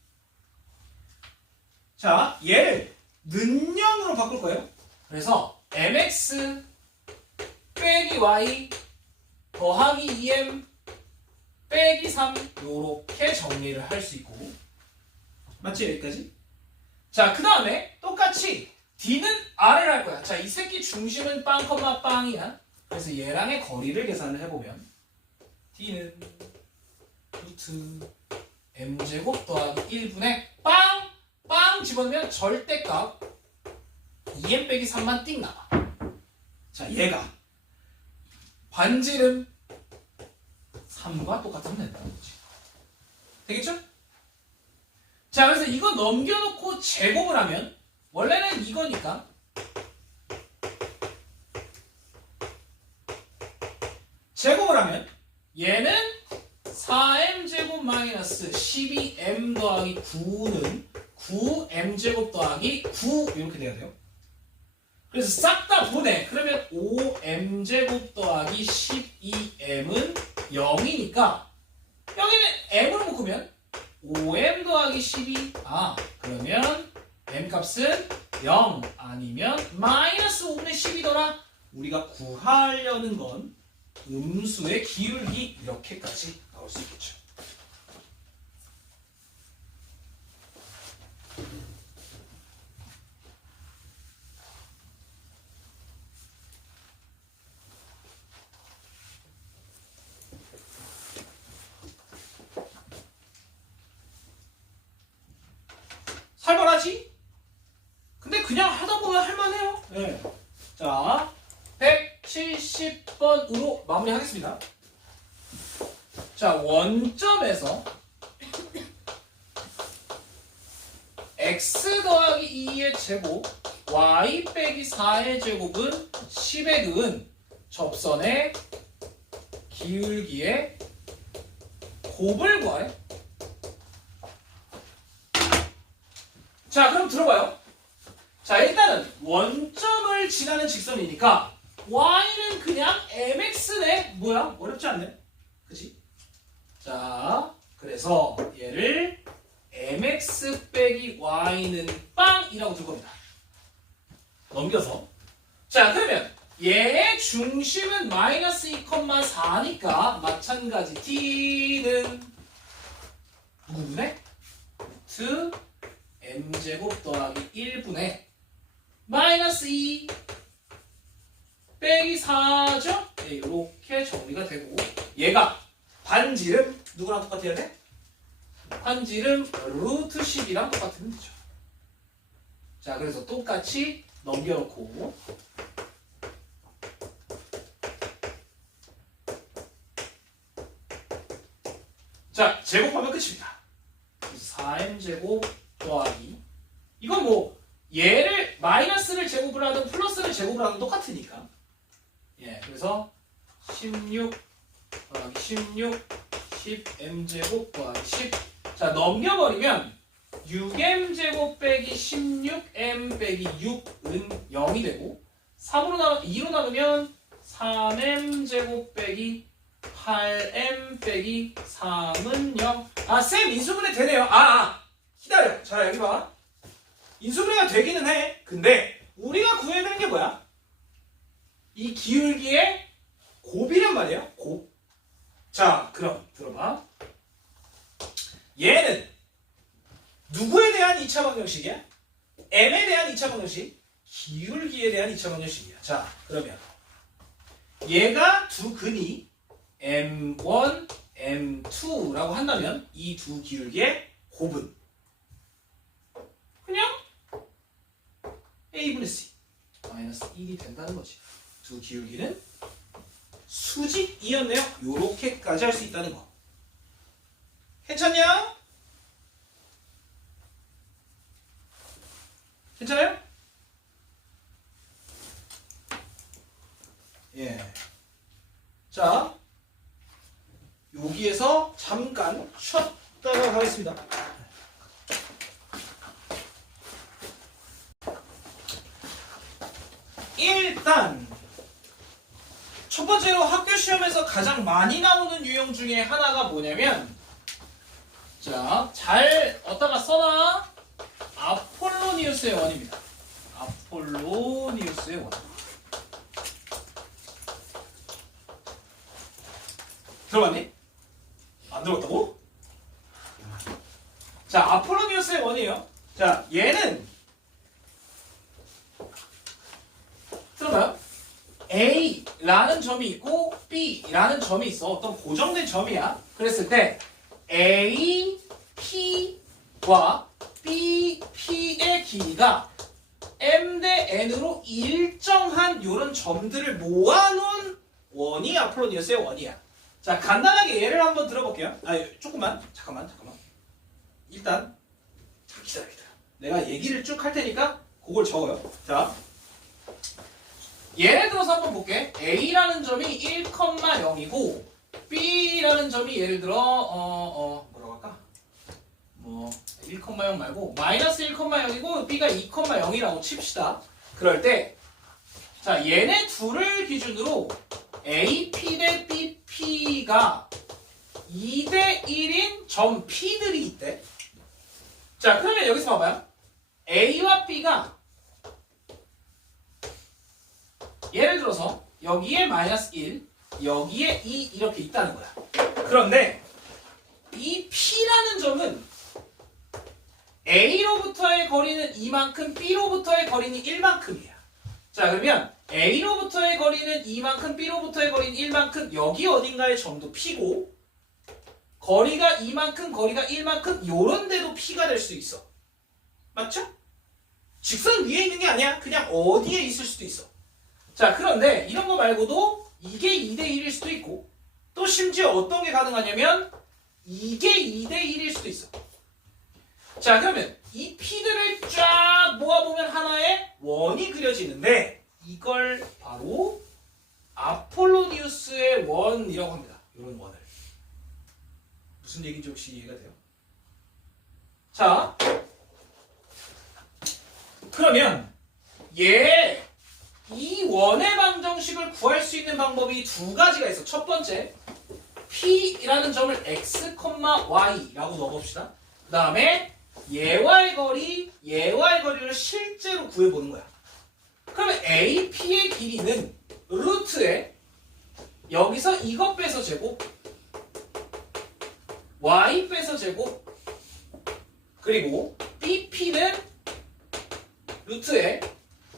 자, 얘를 는형으로 바꿀 거예요. 그래서 mx 빼기 y 더하기 2m 빼기 3 요렇게 정리를 할 수 있고, 맞지? 여기까지? 자, 그 다음에 똑같이 d는 r을 할 거야. 자, 이 새끼 중심은 빵, 빵이야. 그래서 얘랑의 거리를 계산을 해보면 d는 루트 m제곱 더하기 1분의 빵 집어 집어넣으면 절대값 2m 빼기 3만 띵 나와. 자, 얘가 반지름 3과 똑같으면 된다는 거지. 되겠죠? 자, 그래서 이거 넘겨놓고 제곱을 하면 원래는 이거니까 제곱을 하면 얘는 4m제곱 마이너스 12m 더하기 9는 9m제곱 더하기 9 이렇게 돼야 돼요. 그래서 싹 다 보내. 그러면 5m제곱 더하기 12m은 0이니까 여기는 m으로 묶으면 5m 더하기 12. 그러면 m 값은 0 아니면 마이너스 5분의 12더라. 우리가 구하려는 건 음수의 기울기 이렇게까지 나올 수 있겠죠. 살벌하지? 근데 그냥 하다 보면 할만해요. 네. 자, 170번으로 마무리하겠습니다. 자, 원점에서 x 더하기 2의 제곱 y 빼기 4의 제곱은 10의 그은 접선의 기울기의 곱을 구하래. 자, 그럼 들어봐요. 자, 일단은 원점을 지나는 직선이니까 y는 그냥 mx네. 뭐야? 어렵지 않네. 그치? 자, 그래서 얘를 mx 빼기 y는 빵이라고 둘 겁니다. 넘겨서. 자, 그러면 얘의 중심은 마이너스 2,4니까 마찬가지 t는 누구분의? 루트 m제곱 더하기 1분의 마이너스 2 빼기 4죠? 네, 이렇게 정리가 되고 얘가 반지름 누구랑 똑같아야 돼? 반지름 루트 10이랑 똑같으면 되죠. 자, 그래서 똑같이 넘겨놓고 자, 제곱하면 끝입니다. 4m제곱 더하기 이건 뭐 얘를 마이너스를 제곱을 하든 플러스를 제곱을 하든 똑같으니까 예, 그래서 16 더하기 16 10m제곱 더하기 10 자, 넘겨버리면 6m제곱 빼기 16m 빼기 6은 0이 되고 2로 나누면 3m제곱 빼기 8m 빼기 3은 0 쌤 인수분해 되네요. 기다려. 자, 여기 봐. 인수분해가 되기는 해. 근데 우리가 구해야 되는 게 뭐야? 이 기울기의 곱이란 말이야. 곱. 자, 그럼 들어봐. 얘는 누구에 대한 2차 방정식이야? m에 대한 2차 방정식. 기울기에 대한 2차 방정식이야. 자, 그러면 얘가 두 근이 m1, m2라고 한다면 이 두 기울기의 곱은 그냥 a분의 c 마이너스 1이 된다는 거지. 두 기울기는 수직이었네요. 요렇게까지 할 수 있다는 거. 괜찮냐? 괜찮아요? 예. 자, 여기에서 잠깐 쉬었다가 가겠습니다. 일단 첫 번째로 학교 시험에서 가장 많이 나오는 유형 중에 하나가 뭐냐면 자, 잘 어디다가 써놔? 아폴로니우스의 원입니다. 아폴로니우스의 원. 들어봤니? 안 들어봤다고? 자, 아폴로니우스의 원이에요. 자, 얘는 들어봐요. A라는 점이 있고 B라는 점이 있어. 어떤 고정된 점이야. 그랬을 때 A, P와 B, P의 길이가 m 대 n으로 일정한 요런 점들을 모아놓은 원이 아폴로니우스의 원이야. 자, 간단하게 예를 한번 들어볼게요. 조금만. 잠깐만. 일단 기다려. 내가 얘기를 쭉 할 테니까 그걸 적어요. 자, 예를 들어서 한번 볼게. A라는 점이 1,0이고 B라는 점이 예를 들어 뭐라고 할까? 1,0 말고 마이너스 1,0이고 B가 2,0이라고 칩시다. 그럴 때 자, 얘네 둘을 기준으로 AP 대 BP가 2대 1인 점 P들이 있대. 자, 그러면 여기서 봐봐요. A와 B가 예를 들어서 여기에 마이너스 1, 여기에 2 이렇게 있다는 거야. 그런데 이 P라는 점은 A로부터의 거리는 이만큼, B로부터의 거리는 1만큼이야. 자, 그러면 A로부터의 거리는 이만큼, B로부터의 거리는 1만큼, 여기 어딘가의 점도 P고, 거리가 이만큼, 거리가 1만큼, 요런 데도 P가 될 수 있어. 맞죠? 직선 위에 있는 게 아니야. 그냥 어디에 있을 수도 있어. 자, 그런데 이런 거 말고도 이게 2대 1일 수도 있고, 또 심지어 어떤 게 가능하냐면 이게 2대 1일 수도 있어. 자, 그러면 이 P들을 쫙 모아보면 하나의 원이 그려지는데 이걸 바로 아폴로니우스의 원이라고 합니다. 이런 원을. 무슨 얘기인지 혹시 이해가 돼요? 자, 그러면 이 원의 방정식을 구할 수 있는 방법이 두 가지가 있어. 첫 번째, P라는 점을 x, y라고 넣어봅시다. 그 다음에 얘와의 거리를 실제로 구해보는 거야. 그러면 AP의 길이는 루트에 여기서 이것 빼서 제곱, y 빼서 제곱, 그리고 BP는 루트에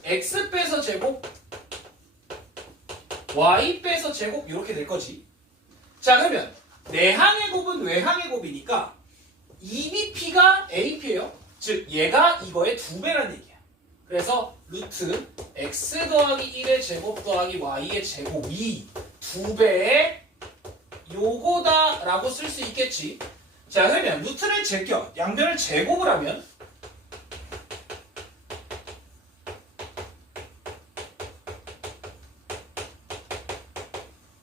x 빼서 제곱, y 빼서 제곱 이렇게 될 거지. 자, 그러면 내항의 곱은 외항의 곱이니까 EBP가 AP예요. 즉 얘가 이거의 2배라는 얘기야. 그래서 루트 x 더하기 1의 제곱 더하기 y의 제곱이 2배의 요거다 라고 쓸 수 있겠지. 자, 그러면 루트를 제껴 양변을 제곱을 하면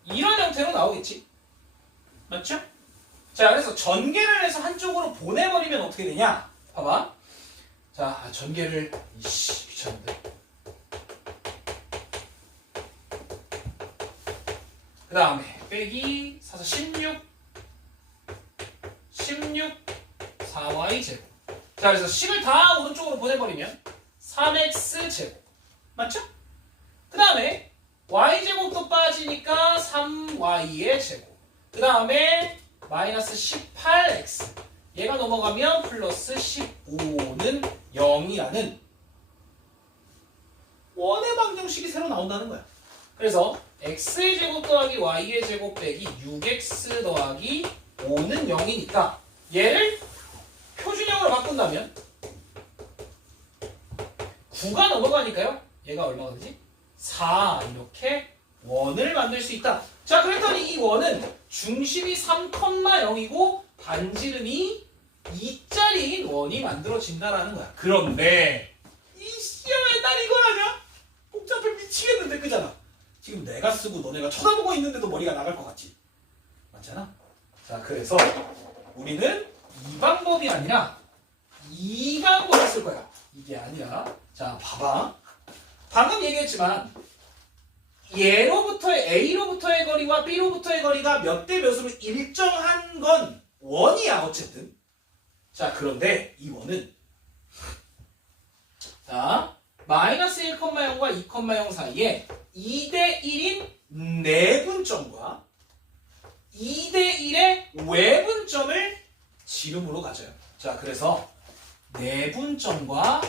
이런 형태로 나오겠지. 맞죠? 자, 그래서 전개를 해서 한쪽으로 보내버리면 어떻게 되냐? 봐봐. 자, 전개를 귀찮은데. 그 다음에 빼기 4, 16 4y 제곱. 자, 그래서 식을 다 오른쪽으로 보내버리면 3x 제곱. 맞죠? 그 다음에 y 제곱도 빠지니까 3y의 제곱. 그 다음에 마이너스 18x. 얘가 넘어가면 플러스 15는 0이라는 원의 방정식이 새로 나온다는 거야. 그래서 x의 제곱 더하기 y의 제곱 빼기 6x 더하기 5는 0이니까 얘를 표준형으로 바꾼다면 9가 넘어가니까요. 얘가 얼마가 되지? 4 이렇게 원을 만들 수 있다. 자, 그랬더니 이 원은 중심이 3,0이고 반지름이 2짜리인 원이 만들어진다라는 거야. 그런데 이 씨야 맨날 이걸 하냐? 복잡해 미치겠는데, 그잖아. 지금 내가 쓰고 너네가 쳐다보고 있는데도 머리가 나갈 것 같지? 맞잖아? 자, 그래서 우리는 이 방법이 아니라 이 방법을 쓸 거야. 이게 아니라. 자, 봐봐. 방금 얘기했지만 얘로부터의 A로부터의 거리와 B로부터의 거리가 몇 대 몇으로 일정한 건 원이야, 어쨌든. 자, 그런데 이 원은 자, 마이너스 1,0과 2,0 사이에 2대 1인 내분점과 2대 1의 외분점을 지름으로 가져요. 자, 그래서 내분점과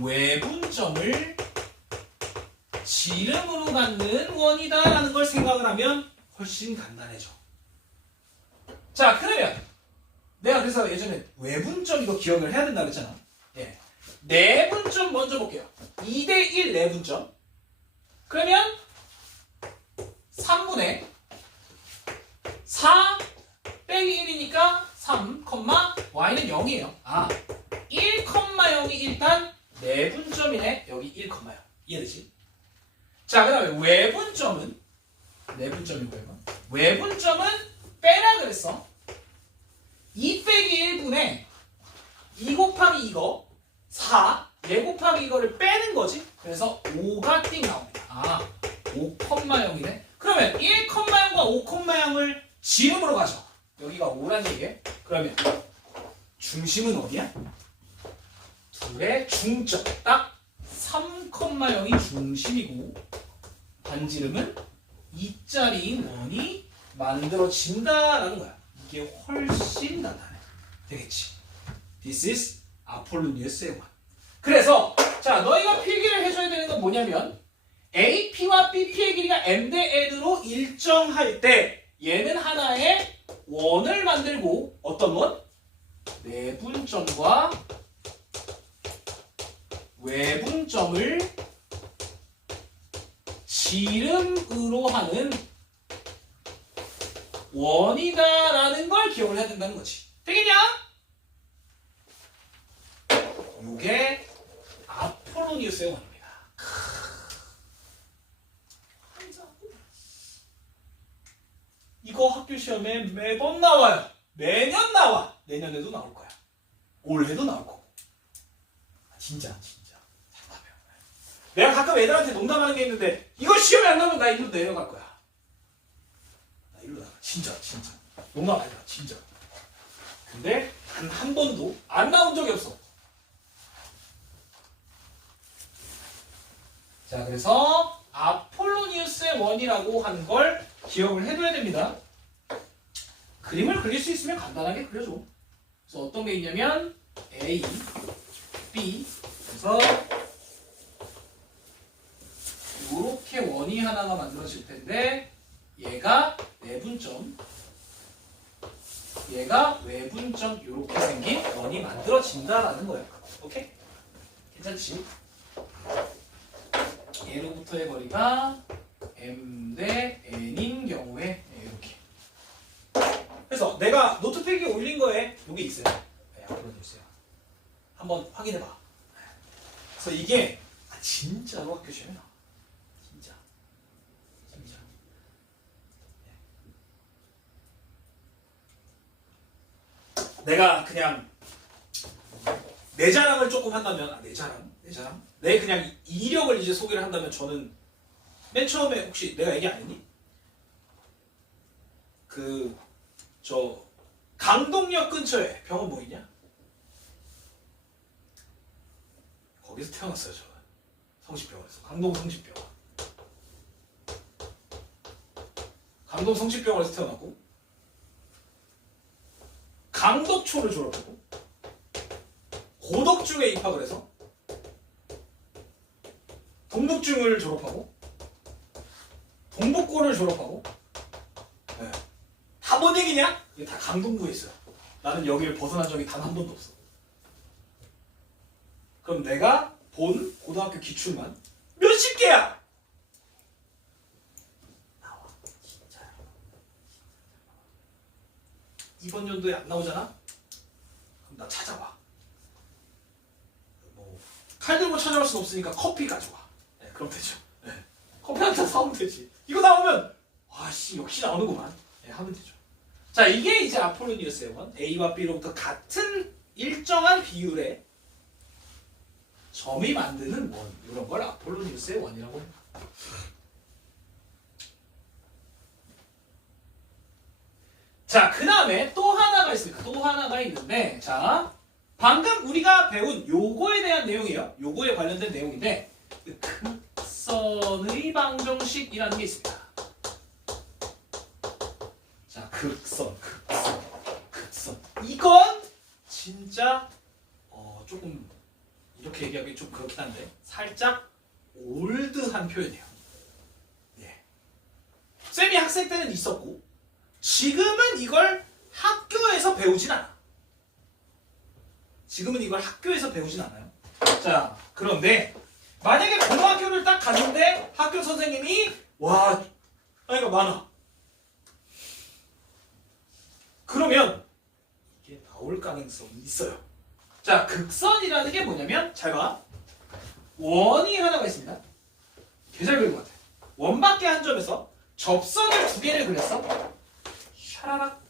외분점을 지름으로 갖는 원이다라는 걸 생각을 하면 훨씬 간단해져. 자, 그러면 내가 그래서 예전에 외분점 이거 기억을 해야 된다 그랬잖아. 예. 내분점 먼저 볼게요. 2대1 내분점. 그러면 3분의 4 빼기 1이니까 3, y는 0이에요. 1,0이 일단 내분점이네. 여기 1,0. 이해되지? 자, 그 다음에 외분점은 내분점이고요. 외분점은 빼라 그랬어. 2 빼기 1분의 2 곱하기 이거 4, 얘 곱하기 이거를 빼는 거지. 그래서 5가 띵 나옵니다. 5,0이네. 그러면 1,0과 5,0을 지름으로 가져. 여기가 5란 얘기야. 그러면 중심은 어디야? 둘의 중점. 딱 3,0이 중심이고 반지름은 2짜리인 원이 만들어진다라는 거야. 이게 훨씬 낫다네. 되겠지? This is 아폴로니우스의 원. 그래서 자 너희가 필기를 해줘야 되는 건 뭐냐면 AP와 BP의 길이가 M 대 N으로 일정할 때 얘는 하나의 원을 만들고 어떤 원? 내분점과 외분점을 지름으로 하는 원이다라는 걸 기억을 해야 된다는 거지. 되겠냐? 이게 아폴로니우스의 원입니다. 이거 학교 시험에 매번 나와요. 매년 나와. 내년에도 나올 거야. 올해도 나올 거고. 진짜. 내가 가끔 애들한테 농담하는 게 있는데 이거 시험에 안 나오면 나 이리로 내려갈 거야. 나 이리로 나가. 진짜. 농담 아니야. 진짜. 근데 단 한 번도 안 나온 적이 없어. 자, 그래서 아폴로니우스의 원이라고 하는 걸 기억을 해둬야 됩니다. 그림을 그릴 수 있으면 간단하게 그려줘. 그래서 어떤 게 있냐면 A, B 그래서 이렇게 원이 하나가 만들어질 텐데 얘가 내분점 얘가 외분점 이렇게 생긴 원이 만들어진다라는 거예요. 오케이? 괜찮지? 얘로부터의 거리가 M 대 N인 경우에 이렇게. 그래서 내가 노트 필기에 올린 거에 여기 있어요. 보여주세요. 한번 확인해봐. 그래서 이게 진짜로 학교 시험에 나와. 진짜. 내가 그냥 내 자랑을 조금 한다면 내 자랑? 내 그냥 이력을 이제 소개를 한다면 저는 맨 처음에 혹시 내가 얘기 안 했니? 저 강동역 근처에 병원 뭐 있냐? 거기서 태어났어요 저는. 성심병원에서. 강동 성심병원. 강동 성심병원에서 태어났고 강덕초를 졸업하고 고덕중에 입학을 해서 동덕중을 졸업하고 동북고를 졸업하고 네. 다 뭔 얘기냐? 이게 다 강동구에 있어요. 나는 여기를 벗어난 적이 단 한 번도 없어. 그럼 내가 본 고등학교 기출만 몇십 개야? 나와. 진짜요. 이번 연도에 안 나오잖아? 그럼 나 찾아와. 칼 들고 찾아올 순 없으니까 커피 가져와. 네, 그럼 되죠. 네. 커피 한 잔 사오면 되지. 이거 나오면 와씨 역시 나오는구만. 네, 하면 되죠. 자, 이게 이제 아폴로니우스의 원. A와 B로부터 같은 일정한 비율의 점이 만드는 원. 이런 걸 아폴로니우스의 원이라고 해요. 자, 그 다음에 또 하나가 있습니다. 또 하나가 있는데, 자, 방금 우리가 배운 요거에 대한 내용이에요. 요거에 관련된 내용인데, 극선의 방정식이라는 게 있습니다. 자, 극선. 이건 진짜 조금 이렇게 얘기하기 좀 그렇긴 한데 살짝 올드한 표현이에요. 예. 쌤이 학생 때는 있었고 지금은 이걸 학교에서 배우진 않아. 지금은 이걸 학교에서 배우진 않아요. 자, 그런데 만약에 고등학교를 딱 갔는데 학교 선생님이 와, 아이가 많아. 그러면 이게 나올 가능성이 있어요. 자, 극선이라는 게 뭐냐면 잘 봐. 원이 하나가 있습니다. 개 잘 그린 것 같아. 원밖에 한 점에서 접선을 두 개를 그렸어. 샤라락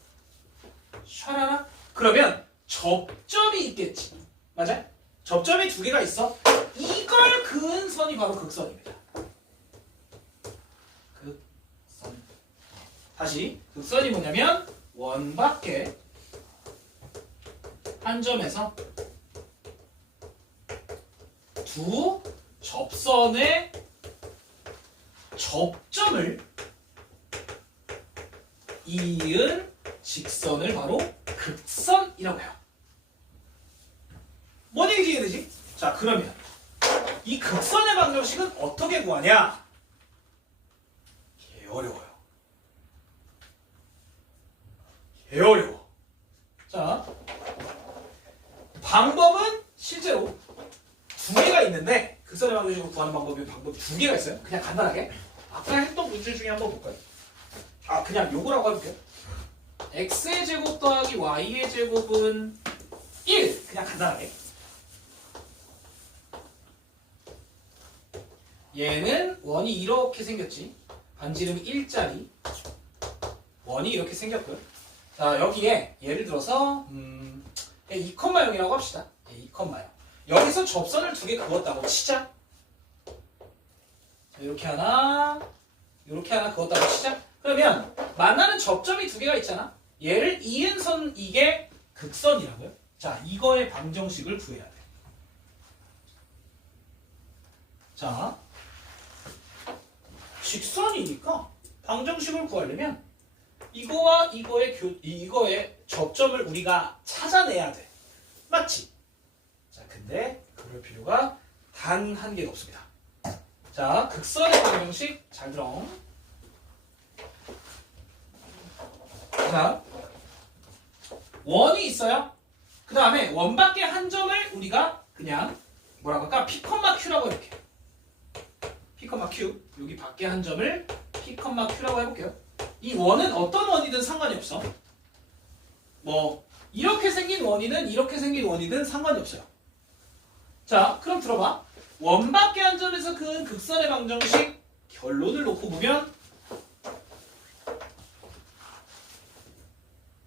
샤라락. 그러면 접점이 있겠지. 맞아? 접점이 두 개가 있어. 이걸 그은 선이 바로 극선입니다. 극선. 다시 극선이 뭐냐면 원밖에 한 점에서 두 접선의 접점을 이은 직선을 바로 극선이라고 해요. 뭔 얘기지 이해되지? 자, 그러면 이 극선의 방정식은 어떻게 구하냐? 개 어려워요. 개 어려워. 자, 방법은 실제로 두 개가 있는데 극선의 방정식을 구하는 방법이 두 개가 있어요. 그냥 간단하게 아까 했던 문제 중에 한번 볼까요? 아, 그냥 요거라고 해볼게요. x의 제곱 더하기 y의 제곱은 1. 그냥 간단하게. 얘는 원이 이렇게 생겼지. 반지름이 1짜리 원이 이렇게 생겼고요. 자, 여기에 예를 들어서 2,0이라고 합시다. 2,0. 여기서 접선을 두 개 그었다고 치자. 자, 이렇게 하나 그었다고 치자. 그러면 만나는 접점이 두 개가 있잖아. 얘를 이은 선, 이게 극선이라고요. 자, 이거의 방정식을 구해야 돼. 자, 직선이니까 방정식을 구하려면 이거와 이거의 접점을 우리가 찾아내야 돼. 맞지? 자, 근데 그럴 필요가 단 한 개가 없습니다. 자, 극선의 방정식 잘 들어. 자, 원이 있어요. 그 다음에 원밖에 한 점을 우리가 그냥 뭐라고 할까? P,Q라고 이렇게. P,Q. 여기 밖에 한 점을 P,Q라고 해볼게요. 이 원은 어떤 원이든 상관이 없어. 뭐 이렇게 생긴 원이든 이렇게 생긴 원이든 상관이 없어요. 자, 그럼 들어봐. 원밖에 한 점에서 그은 극선의 방정식 결론을 놓고 보면,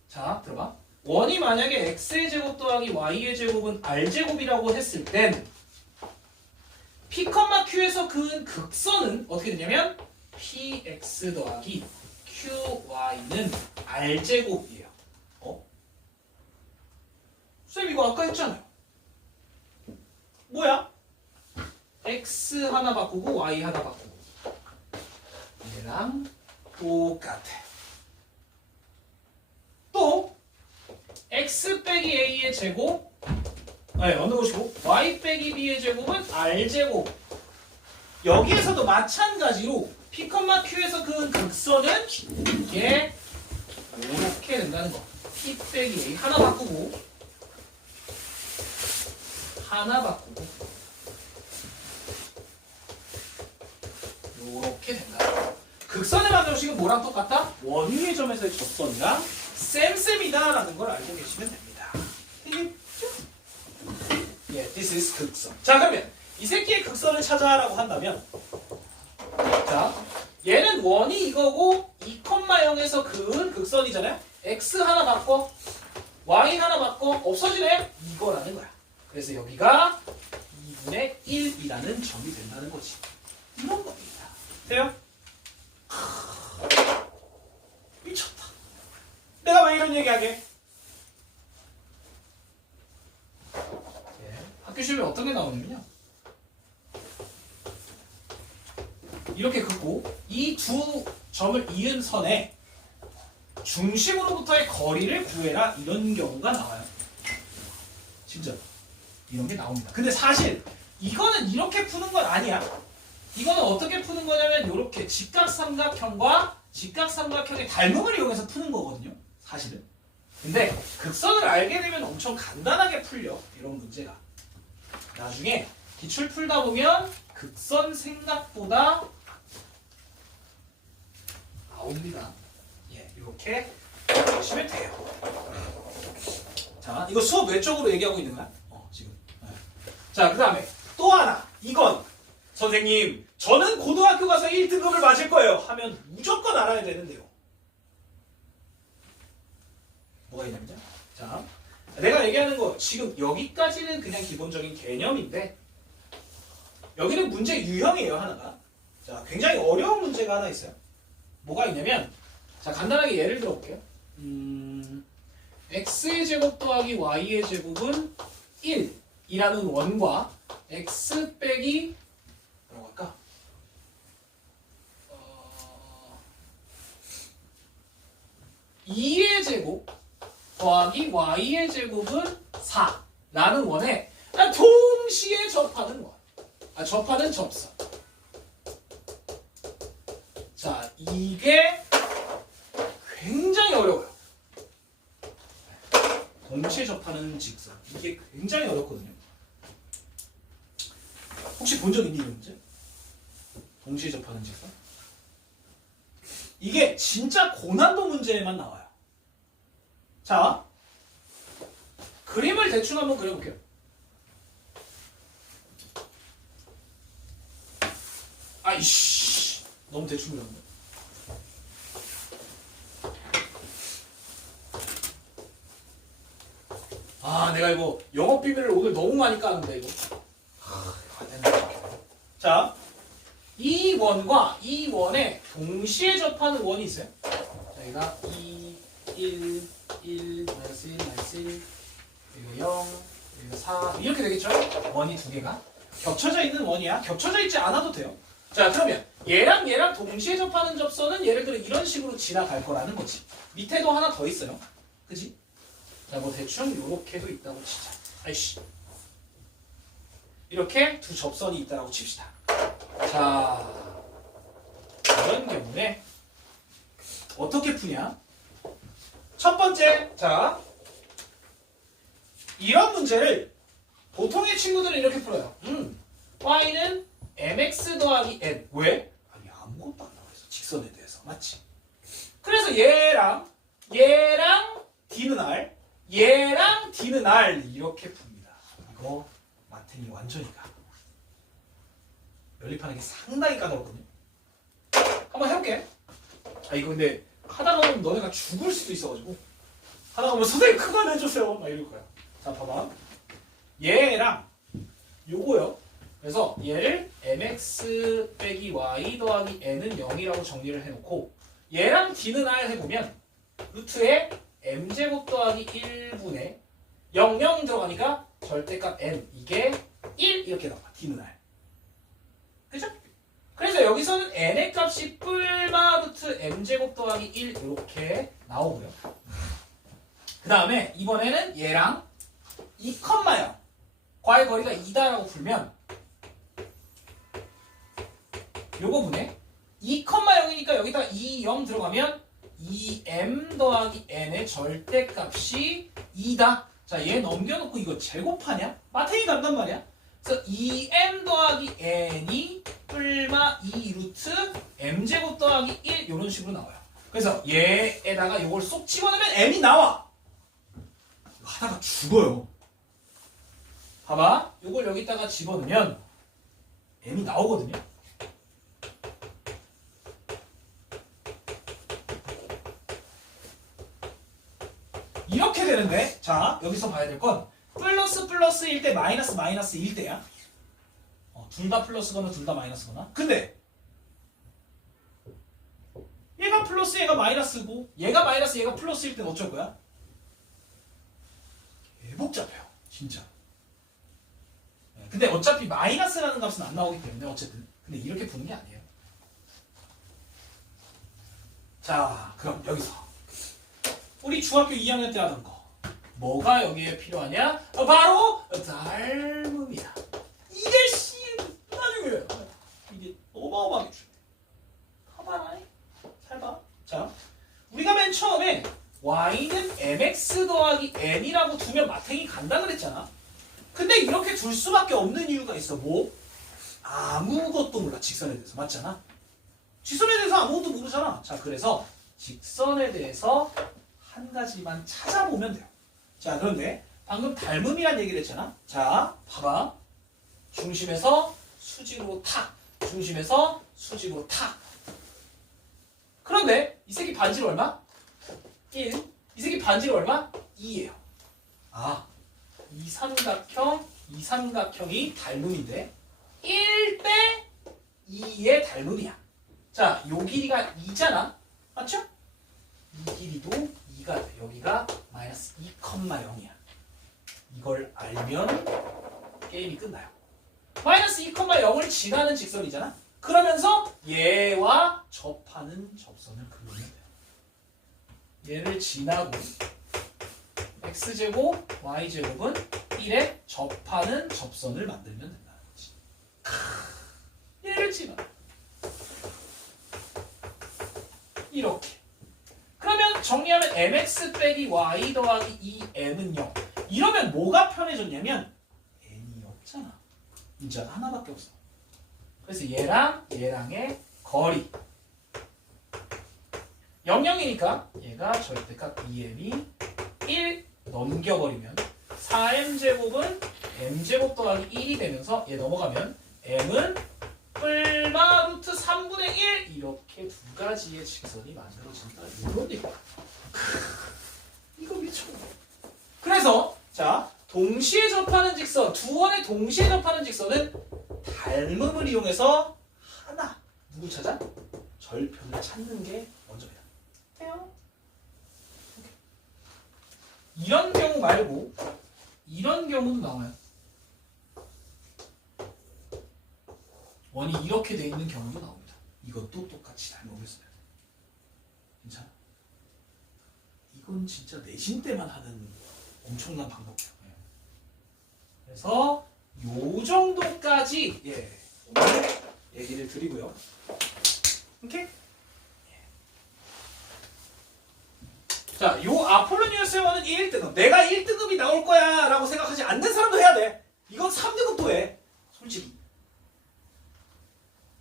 자, 들어봐. 원이 만약에 x의 제곱 더하기 y의 제곱은 r제곱이라고 했을 땐 P,Q에서 그은 극선은 어떻게 되냐면 px 더하기 qy는 r제곱이에요. 쌤 이거 아까 했잖아요. 뭐야? x 하나 바꾸고 y 하나 바꾸고 얘랑 똑같아. 또 x 빼기 a의 제곱, 어느 것이고 y 빼기 b의 제곱은 r제곱. 여기에서도 마찬가지로 P,Q에서 그은 극선은 이게 이렇게 된다는 거. P 빼기 A 하나 바꾸고 이렇게 된다. 극선의 방정식은 뭐랑 똑같다? 원위의 점에서의 접선이랑 쌤쌤이다라는 걸 알고 계시면 됩니다. 예, this is 극선. 자, 그러면 이 새끼의 극선을 찾아라고 한다면, 자, 얘는 원이 이거고 2,0에서 그은 극선이잖아요. x 하나 바꿔, y 하나 바꿔, 없어지네? 이거라는 거야. 그래서 여기가 2분의 1이라는 점이 된다는 거지. 이런 겁니다. 돼요? 미쳤다. 내가 왜 이런 얘기하게? 학교 시험에 어떤 게 나오냐면요. 이렇게 긋고 이 두 점을 이은 선에 중심으로부터의 거리를 구해라, 이런 경우가 나와요. 진짜 이런 게 나옵니다. 근데 사실 이거는 이렇게 푸는 건 아니야. 이거는 어떻게 푸는 거냐면 이렇게 직각삼각형과 직각삼각형의 닮음을 이용해서 푸는 거거든요. 사실은. 근데 극선을 알게 되면 엄청 간단하게 풀려. 이런 문제가. 나중에 기출 풀다 보면 극선 생각보다 나옵니다. 예, 이렇게 보시면 돼요. 자, 이거 수업 외적으로 얘기하고 있는 거야? 지금. 네. 자, 그 다음에 또 하나. 이건 선생님, 저는 고등학교 가서 1등급을 맞을 거예요. 하면 무조건 알아야 되는데요. 뭐가 있냐면요. 자, 내가 얘기하는 거 지금 여기까지는 그냥 기본적인 개념인데 여기는 문제 유형이에요, 하나가. 자, 굉장히 어려운 문제가 하나 있어요. 뭐가 있냐면, 자, 간단하게 예를 들어볼게요. x의 제곱 더하기 y의 제곱은 1이라는 원과 x 빼기 뭐라고 할까? 2의 제곱 더하기 y의 제곱은 4라는 원에 동시에 접하는 원. 접하는 접선. 자, 이게 굉장히 어려워요. 동시에 접하는 직선. 이게 굉장히 어렵거든요. 혹시 본 적 있니, 이런 문제? 동시에 접하는 직선? 이게 진짜 고난도 문제에만 나와요. 자, 그림을 대충 한번 그려볼게요. 아이씨, 너무 대충 그렸네. 내가 이거 영업 비밀을 오늘 너무 많이 까는데 이거. 안 된다. 자, 이 원과 이 원에 동시에 접하는 원이 있어요. 자, 여기가 2, 1, 1, 마이너스 1, 마이너스 1, 여기가 0, 여기가 4 이렇게 되겠죠? 원이 두 개가 겹쳐져 있는 원이야. 겹쳐져 있지 않아도 돼요. 자, 그러면 얘랑 얘랑 동시에 접하는 접선은 예를 들어 이런 식으로 지나갈 거라는 거지. 밑에도 하나 더 있어요. 그지? 자, 뭐 대충 요렇게도 있다고 치자. 아이씨. 이렇게 두 접선이 있다고 칩시다. 자, 이런 경우에 어떻게 푸냐? 첫 번째, 자, 이런 문제를 보통의 친구들은 이렇게 풀어요. y는 mx 더하기 n. 왜? 아니, 아무것도 안 나와 있어. 직선에 대해서. 맞지? 그래서 얘랑 d는 r, 얘랑 d는 r 이렇게 풉니다. 이거 마탱이 완전히 가. 연립하는 게 상당히 까다롭거든요. 한번 해볼게. 이거 근데 하다가 보면 너네가 죽을 수도 있어가지고 하다가 보면 선생님 그만해주세요 막 이럴 거야. 자, 봐봐. 얘랑 요거요. 그래서 얘를 mx 빼기 y 더하기 n은 0이라고 정리를 해놓고 얘랑 d는 r 해보면 루트에 m제곱 더하기 1분의 0, 0 들어가니까 절대값 n 이게 1 이렇게 나와. d는 r. 그죠? 그래서 여기서는 n의 값이 뿔마 루트 m제곱 더하기 1 이렇게 나오고요. 그 다음에 이번에는 얘랑 2,0 과의 거리가 2다라고 풀면 요거 분에 2,0이니까 여기다가 2, 0 들어가면 2m 더하기 n의 절대값이 2다. 자, 얘 넘겨놓고 이거 제곱하냐? 마탱이 간단 말이야. 그래서 2m 더하기 n이 뿔마 2 루트 m제곱 더하기 1 이런 식으로 나와요. 그래서 얘에다가 이걸 쏙 집어넣으면 m이 나와. 하다가 죽어요. 봐봐. 이걸 여기다가 집어넣으면 m이 나오거든요. 이렇게 되는데, 자, 여기서 봐야 될 건 플러스 플러스일 때 마이너스 마이너스일 때야. 둘 다 플러스거나 둘 다 마이너스거나. 근데 얘가 플러스 얘가 마이너스고 얘가 마이너스 얘가 플러스일 때는 어쩔 거야? 개복잡해요. 진짜. 근데 어차피 마이너스라는 값은 안 나오기 때문에 어쨌든. 근데 이렇게 푸는 게 아니에요. 자, 그럼 여기서 우리 중학교 2학년 때 하던 거 뭐가 여기에 필요하냐? 바로 닮음이야. 이게 나중에 이게 어마어마하게 중요해. 봐봐라. 잘 봐. 자, 우리가 맨 처음에 y는 mx 근데 이렇게 둘 수밖에 없는 이유가 있어. 뭐? 아무것도 몰라. 직선에 대해서. 맞잖아? 직선에 대해서 아무것도 모르잖아. 자, 그래서 직선에 대해서 한 가지만 찾아보면 돼요. 자, 그런데 방금 닮음이란 얘기를 했잖아. 자, 봐봐. 중심에서 수직으로 탁. 중심에서 수직으로 탁. 그런데 이 새끼 반지름 얼마? 1. 이 새끼 반지름 얼마? 2예요. 아, 이 삼각형이 닮음인데 1대 2의 닮음이야. 자, 요 길이가 2잖아. 맞죠? 이 길이도 2가 돼. 여기가 마이너스 2,0이야. 이걸 알면 게임이 끝나요. 마이너스 2,0을 지나는 직선이잖아. 그러면서 얘와 접하는 접선을 그리면 돼요. 얘를 지나고 x제곱, y제곱은 1에 접하는 접선을 만들면 된다는 거지. 얘를 지나. 이렇게. 그러면 정리하면 mx 빼기 y 더하기 2m은 0. 이러면 뭐가 편해졌냐면 n이 없잖아. 문자가 하나밖에 없어. 그래서 얘랑의 거리 0,0이니까 얘가 절대값 2m이 1 넘겨버리면 4m제곱은 m제곱 더하기 1이 되면서 얘 넘어가면 m은 뿔마 루트 3분의 1 이렇게 두 가지의 직선이 만들어진다. 이런 얘기야. 이거 미쳐. 그래서 자, 동시에 접하는 직선, 두 원의 동시에 접하는 직선은 닮음을 이용해서 하나 누구 찾아? 절편을 찾는 게 먼저야. 돼요? 이런 경우 말고 이런 경우도 나와요. 원이 이렇게 돼 있는 경우도 나옵니다. 이것도 똑같이 닮음을 써야 돼. 괜찮아? 이건 진짜 내신 때만 하는 엄청난 방법이야. 그래서 요 정도까지 오늘 얘기를 드리고요. 오케이? 자, 요 아폴로니우스의 원은 1등급. 내가 1등급이 나올 거야 라고 생각하지 않는 사람도 해야 돼. 이건 3등급도 해. 솔직히.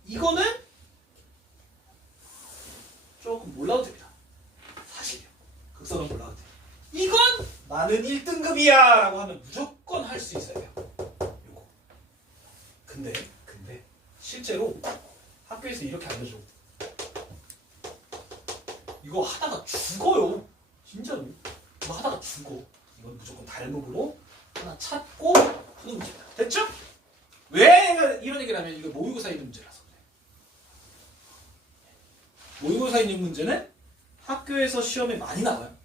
이거는 조금 몰라도 됩니다. 사실이요. 극선은 몰라도 돼. 이건 나는 1등급이야 라고 하면 무조건 할 수 있어야 돼요. 요거. 근데 실제로 학교에서 이렇게 알려줘. 이거 하다가 죽어요. 진짜로. 이거 하다가 죽어. 이건 무조건 닮음으로 하나 찾고 푸는 문제다. 됐죠? 왜 이런 얘기를 하면 이거 모의고사 있는 문제라서 그래. 모의고사 있는 문제는 학교에서 시험에 많이 나와요.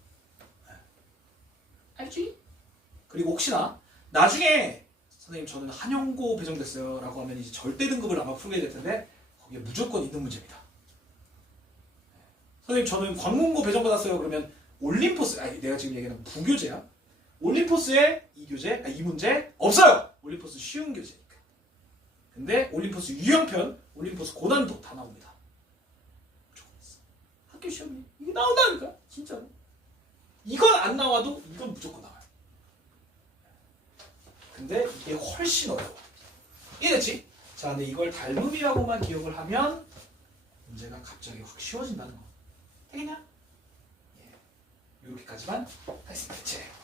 알지? 그리고 혹시나 나중에 선생님 저는 한영고 배정됐어요 라고 하면 이제 절대 등급을 아마 풀게 될 텐데 거기에 무조건 있는 문제입니다. 선생님 저는 광문고 배정받았어요 그러면 올림포스, 내가 지금 얘기하는 부교재야. 올림포스에 이 교재, 이 문제 없어요. 올림포스 쉬운 교재니까. 근데 올림포스 유형편, 올림포스 고난도 다 나옵니다. 무조건 있어. 학교 시험에 이게 나온다니까 진짜로. 이건 안 나와도 이건 무조건 나와요. 근데 이게 훨씬 어려워. 이해됐지? 자, 근데 이걸 닮음이라고만 기억을 하면 문제가 갑자기 확 쉬워진다는 거. 되겠냐? 이렇게까지만 하겠습니다.